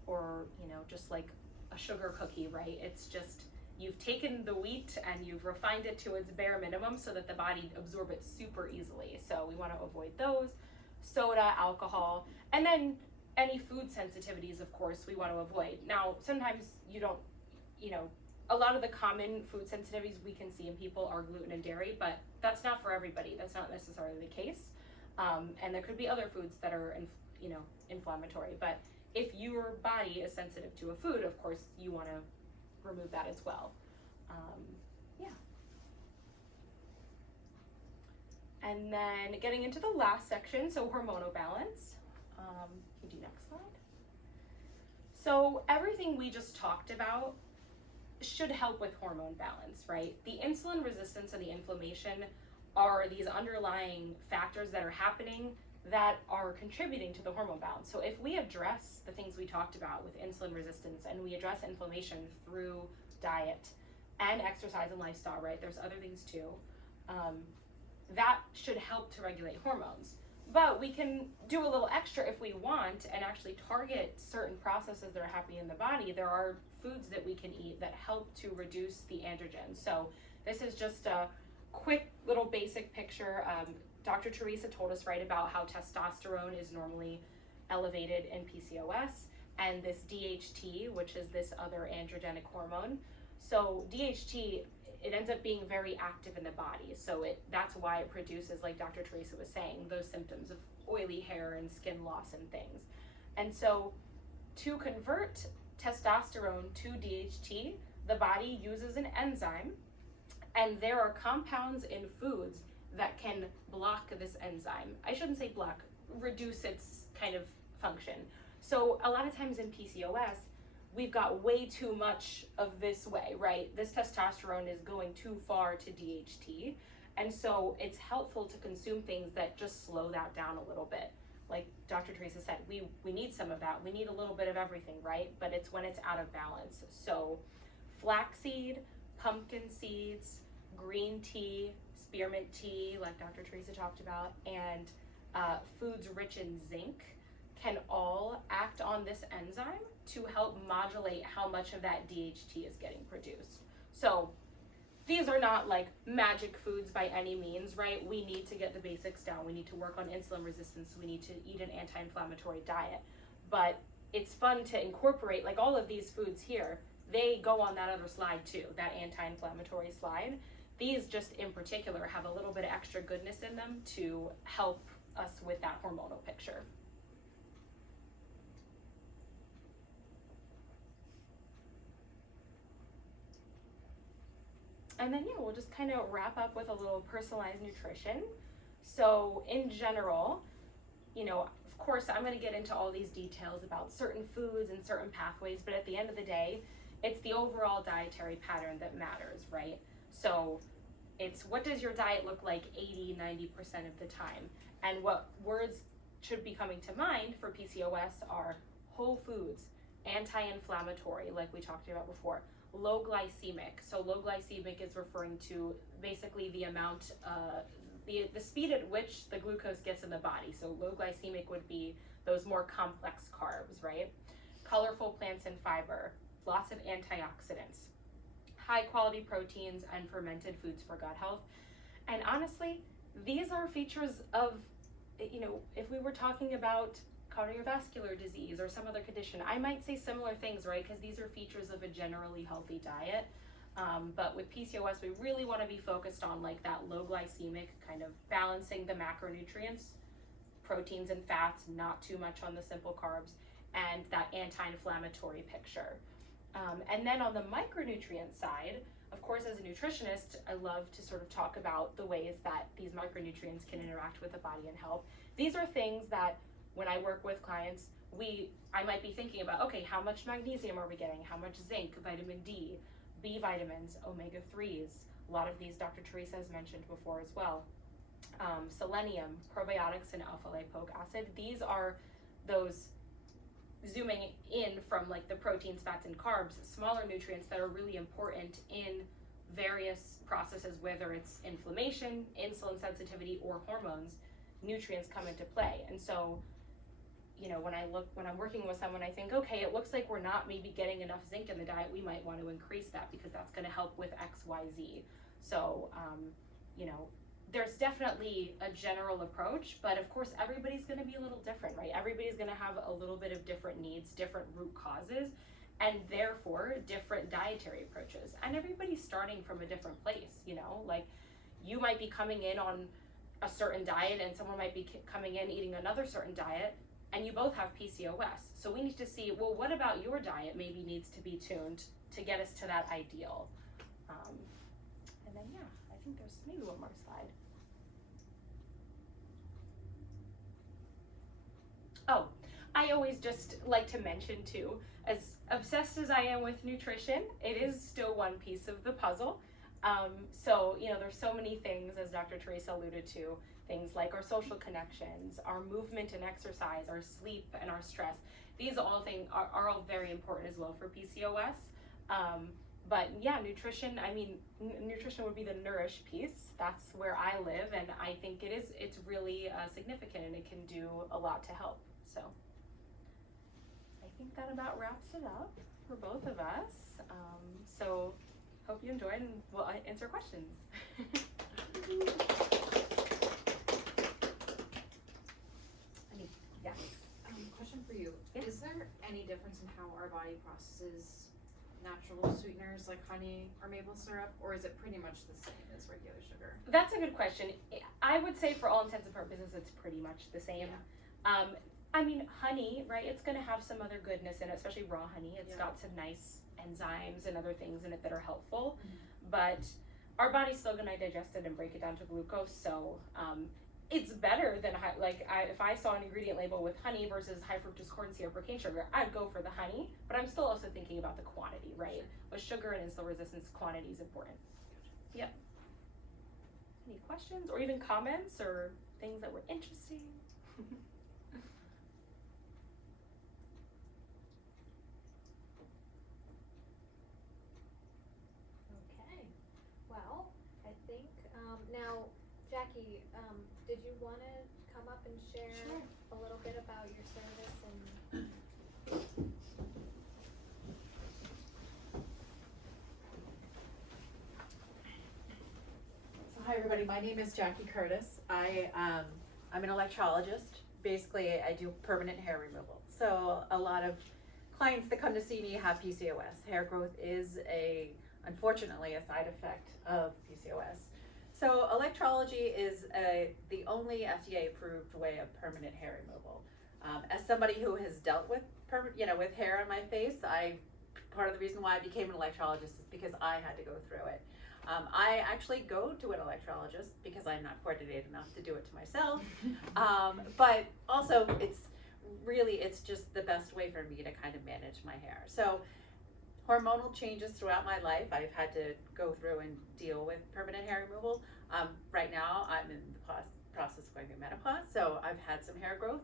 or just like a sugar cookie, right? It's just, you've taken the wheat and you've refined it to its bare minimum so that the body absorbs it super easily. So we want to avoid those. Soda, alcohol, and then any food sensitivities, of course, we want to avoid. Now, sometimes you don't, a lot of the common food sensitivities we can see in people are gluten and dairy, but that's not for everybody. That's not necessarily the case. And there could be other foods that are, inflammatory. But if your body is sensitive to a food, of course, you want to remove that as well. And then getting into the last section, so hormonal balance. Can you do next slide? So everything we just talked about should help with hormone balance, right? The insulin resistance and the inflammation are these underlying factors that are happening that are contributing to the hormone balance. So if we address the things we talked about with insulin resistance and we address inflammation through diet and exercise and lifestyle, right? There's other things too. That should help to regulate hormones. But we can do a little extra if we want and actually target certain processes that are happening in the body. There are foods that we can eat that help to reduce the androgens. So this is just a quick little basic picture. Dr. Theresa told us right about how testosterone is normally elevated in PCOS, and this DHT, which is this other androgenic hormone. So DHT, it ends up being very active in the body. So that's why it produces, like Dr. Theresa was saying, those symptoms of oily hair and skin loss and things. And so to convert testosterone to DHT, the body uses an enzyme, and there are compounds in foods that can block this enzyme. I shouldn't say block, reduce its kind of function. So a lot of times in PCOS, we've got way too much of this way, right? This testosterone is going too far to DHT. And so it's helpful to consume things that just slow that down a little bit. Like Dr. Theresa said, we need some of that. We need a little bit of everything, right? But it's when it's out of balance. So flaxseed, pumpkin seeds, green tea, spearmint tea, like Dr. Theresa talked about, and foods rich in zinc can all act on this enzyme to help modulate how much of that DHT is getting produced. So these are not like magic foods by any means, right? We need to get the basics down. We need to work on insulin resistance. We need to eat an anti-inflammatory diet. But it's fun to incorporate, like all of these foods here, they go on that other slide too, that anti-inflammatory slide. These just in particular have a little bit of extra goodness in them to help us with that hormonal picture. And then, we'll just kind of wrap up with a little personalized nutrition. So in general, of course, I'm going to get into all these details about certain foods and certain pathways, but at the end of the day, it's the overall dietary pattern that matters, right? So it's what does your diet look like 80-90% of the time? And what words should be coming to mind for PCOS are whole foods, anti-inflammatory, like we talked about before, low glycemic. So low glycemic is referring to basically the amount, the speed at which the glucose gets in the body. So low glycemic would be those more complex carbs, right? Colorful plants and fiber, lots of antioxidants, high quality proteins, and fermented foods for gut health. And honestly, these are features of, if we were talking about cardiovascular disease or some other condition, I might say similar things, right? Because these are features of a generally healthy diet. But with PCOS, we really want to be focused on like that low glycemic, kind of balancing the macronutrients, proteins and fats, not too much on the simple carbs, and that anti-inflammatory picture. And then on the micronutrient side, of course, as a nutritionist, I love to sort of talk about the ways that these micronutrients can interact with the body and help. These are things that when I work with clients, I might be thinking about, okay, how much magnesium are we getting? How much zinc, vitamin D, B vitamins, omega-3s, a lot of these Dr. Theresa has mentioned before as well. Selenium, probiotics, and alpha lipoic acid. These are those, zooming in from like the proteins, fats, and carbs, smaller nutrients that are really important in various processes, whether it's inflammation, insulin sensitivity, or hormones. Nutrients come into play. And so, when I'm working with someone, I think, okay, it looks like we're not maybe getting enough zinc in the diet. We might want to increase that because that's going to help with X, Y, Z. So, there's definitely a general approach, but of course everybody's going to be a little different, right? Everybody's going to have a little bit of different needs, different root causes, and therefore different dietary approaches. And everybody's starting from a different place, like you might be coming in on a certain diet and someone might be coming in eating another certain diet, and you both have PCOS. So we need to see, well, what about your diet maybe needs to be tuned to get us to that ideal. And then, I think there's maybe one more slide. Oh, I always just like to mention too, as obsessed as I am with nutrition, it is still one piece of the puzzle. So, there's so many things, as Dr. Theresa alluded to, things like our social connections, our movement and exercise, our sleep and our stress. These all things are all very important as well for PCOS. But nutrition, nutrition would be the nourish piece. That's where I live, and I think it's really significant, and it can do a lot to help. So I think that about wraps it up for both of us. So hope you enjoyed, and we'll answer questions. Yes. Question for you. Yeah. Is there any difference in how our body processes natural sweeteners like honey or maple syrup, or is it pretty much the same as regular sugar? That's a good question. I would say for all intents and purposes, it's pretty much the same. Yeah. Honey, right? It's going to have some other goodness in it, especially raw honey. It's got some nice enzymes and other things in it that are helpful. Mm-hmm. But our body's still going to digest it and break it down to glucose. So it's better than if I saw an ingredient label with honey versus high fructose corn syrup or cane sugar, I'd go for the honey. But I'm still also thinking about the quantity, right? Sure. With sugar and insulin resistance, quantity is important. Yep. Any questions or even comments or things that were interesting? Okay. Well, I think now, Jackie, did you want to come up and share a little bit about your service and? So hi everybody, my name is Jackie Curtis. I'm an electrologist. Basically, I do permanent hair removal. So a lot of clients that come to see me have PCOS. Hair growth is unfortunately a side effect of PCOS. So electrology is the only FDA-approved way of permanent hair removal. As somebody who has dealt with with hair on my face, part of the reason why I became an electrologist is because I had to go through it. I actually go to an electrologist because I'm not coordinated enough to do it to myself. But also it's just the best way for me to kind of manage my hair. So hormonal changes throughout my life, I've had to go through and deal with permanent hair removal. Right now I'm in the process of going through menopause, so I've had some hair growth,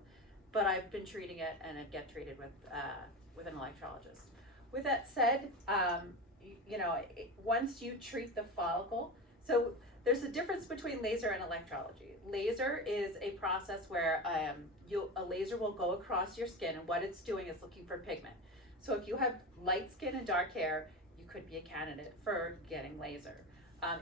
but I've been treating it, and I get treated with an electrologist. With that said, once you treat the follicle, so there's a difference between laser and electrology. Laser is a process where a laser will go across your skin, and what it's doing is looking for pigment. So if you have light skin and dark hair, you could be a candidate for getting laser.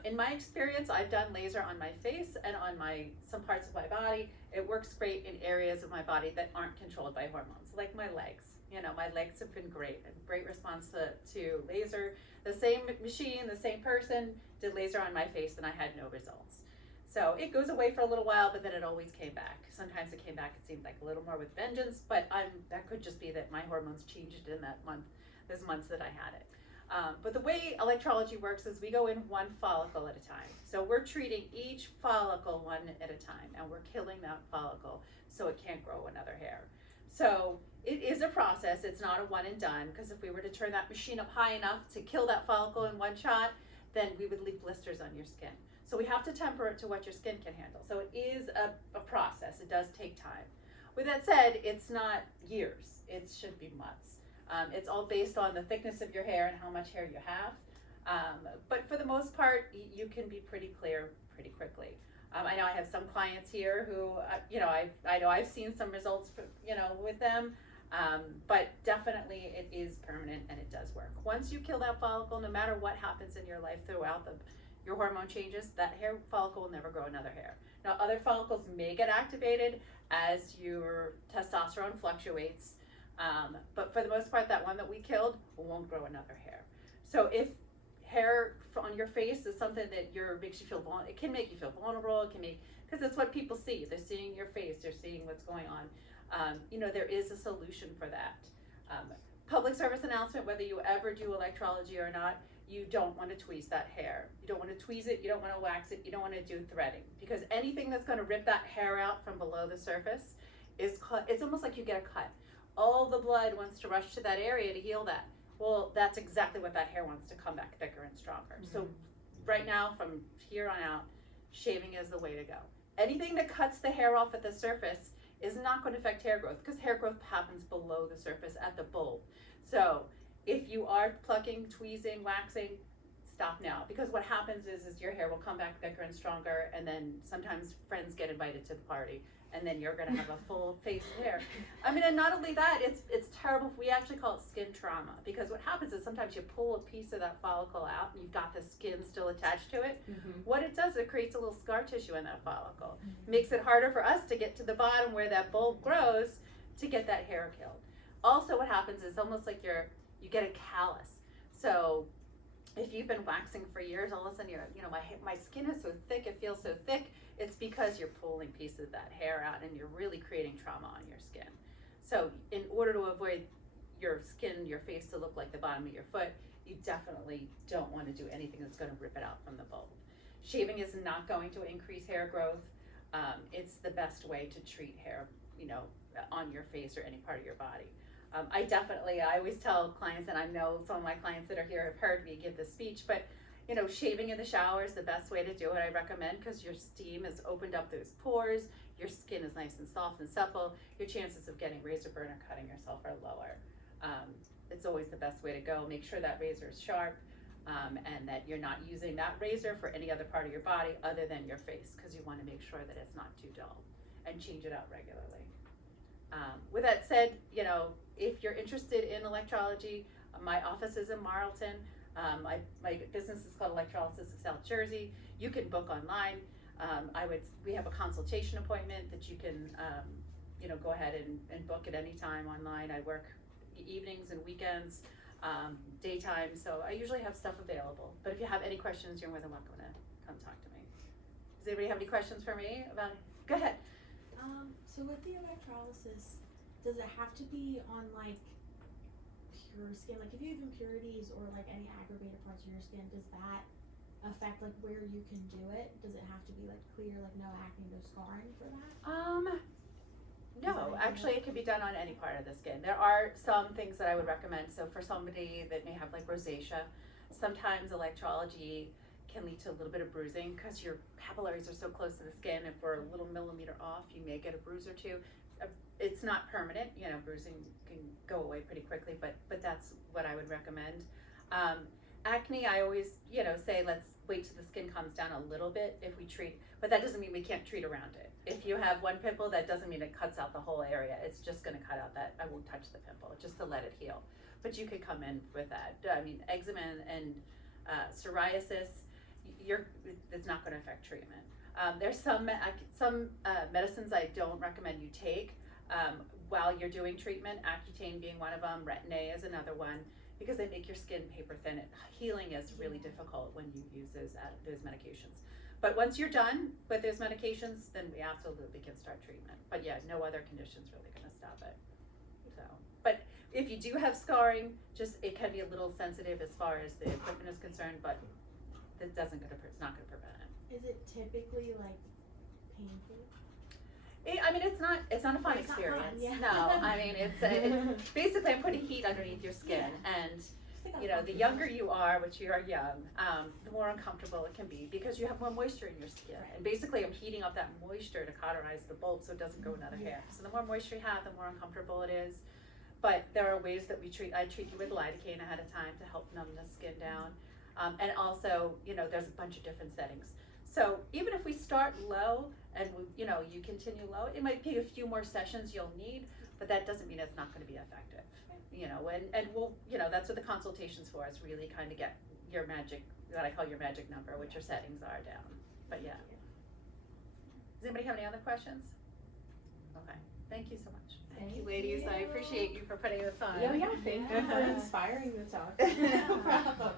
In my experience, I've done laser on my face and on some parts of my body. It works great in areas of my body that aren't controlled by hormones, like my legs. You know, my legs have been great, a great response to laser. The same machine, the same person did laser on my face and I had no results. So it goes away for a little while, but then it always came back. Sometimes it came back, it seemed like a little more with vengeance, but that could just be that my hormones changed in those months that I had it. But the way electrology works is we go in one follicle at a time. So we're treating each follicle one at a time, and we're killing that follicle so it can't grow another hair. So it is a process. It's not a one and done, because if we were to turn that machine up high enough to kill that follicle in one shot, then we would leave blisters on your skin. So we have to temper it to what your skin can handle. So it is a process. It does take time. With that said, it's not years. It should be months. It's all based on the thickness of your hair and how much hair you have. But for the most part, you can be pretty clear pretty quickly. I know I have some clients here who, I know I've seen some results, with them, but definitely it is permanent and it does work. Once you kill that follicle, no matter what happens in your life throughout your hormone changes, that hair follicle will never grow another hair. Now, other follicles may get activated as your testosterone fluctuates, but for the most part, that one that we killed won't grow another hair. So if hair on your face is something that makes you feel vulnerable, it can make you feel vulnerable, it can make, because it's what people see. They're seeing your face, they're seeing what's going on. There is a solution for that. Public service announcement, whether you ever do electrology or not, you don't want to tweeze that hair. You don't want to tweeze it, you don't want to wax it, you don't want to do threading, because anything that's going to rip that hair out from below the surface it's almost like you get a cut. All the blood wants to rush to that area to heal that. Well, that's exactly what that hair wants, to come back thicker and stronger. Mm-hmm. So right now, from here on out, shaving is the way to go. Anything that cuts the hair off at the surface is not going to affect hair growth, because hair growth happens below the surface at the bulb. So if you are plucking, tweezing, waxing, stop now, because what happens is your hair will come back thicker and stronger, and then sometimes friends get invited to the party, and then you're going to have a full face of hair. And not only that, it's terrible. We actually call it skin trauma, because what happens is sometimes you pull a piece of that follicle out and you've got the skin still attached to it. Mm-hmm. What it does, it creates a little scar tissue in that follicle. Mm-hmm. Makes it harder for us to get to the bottom where that bulb grows to get that hair killed. Also, what happens is almost like you get a callus. So if you've been waxing for years, all of a sudden my skin is so thick, it feels so thick. It's because you're pulling pieces of that hair out and you're really creating trauma on your skin. So in order to avoid your skin, your face to look like the bottom of your foot, you definitely don't want to do anything that's going to rip it out from the bulb. Shaving is not going to increase hair growth. It's the best way to treat hair, on your face or any part of your body. I always tell clients, and I know some of my clients that are here have heard me give this speech, but shaving in the shower is the best way to do it. I recommend, because your steam has opened up those pores, your skin is nice and soft and supple, your chances of getting razor burn or cutting yourself are lower. It's always the best way to go. Make sure that razor is sharp, and that you're not using that razor for any other part of your body other than your face, because you want to make sure that it's not too dull, and change it out regularly. With that said, if you're interested in electrology, my office is in Marlton. My business is called Electrolysis of South Jersey. You can book online. We have a consultation appointment that you can, go ahead and book at any time online. I work evenings and weekends, daytime, so I usually have stuff available. But if you have any questions, you're more than welcome to come talk to me. Does anybody have any questions for me about it? Go ahead. So with the electrolysis, does it have to be on pure skin? Like if you have impurities or any aggravated parts of your skin, does that affect where you can do it? Does it have to be clear, no acne, no scarring for that? No, actually it can be done on any part of the skin. There are some things that I would recommend. So for somebody that may have rosacea, sometimes electrology can lead to a little bit of bruising, because your capillaries are so close to the skin. If we're a little millimeter off, you may get a bruise or two. It's not permanent, bruising can go away pretty quickly, but that's what I would recommend. Acne, I always, say let's wait till the skin comes down a little bit if we treat, but that doesn't mean we can't treat around it. If you have one pimple, that doesn't mean it cuts out the whole area. It's just going to cut out I won't touch the pimple, just to let it heal. But you could come in with that. Eczema and psoriasis, it's not going to affect treatment. There's some medicines I don't recommend you take while you're doing treatment, Accutane being one of them, Retin-A is another one, because they make your skin paper thin. Healing is really difficult when you use those medications. But once you're done with those medications, then we absolutely can start treatment. But yeah, no other condition's really going to stop it. So, but if you do have scarring, it can be a little sensitive as far as the equipment is concerned, but it's not going to prevent it. Is it typically like painful? I mean, it's not a fun It's not fun, experience. yeah. No, I mean, it's basically I'm putting heat underneath your skin, and you know, the younger you are, which you are young, the more uncomfortable it can be because you have more moisture in your skin. Right. And basically I'm heating up that moisture to cauterize the bulb so it doesn't go another hair. So the more moisture you have, the more uncomfortable it is. But there are ways that I treat you with lidocaine ahead of time to help numb the skin down. And also, you know, there's a bunch of different settings. So even if we start low and you know, you continue low, it might be a few more sessions you'll need, but that doesn't mean it's not going to be effective. You know, and we'll, you know, that's what the consultation's for, is really kind of get your magic, what I call your magic number, what your settings are down. But yeah. Does anybody have any other questions? Okay, thank you so much. Thank you, ladies. I appreciate you for putting this on. Yeah, thank you for inspiring the talk. No problem.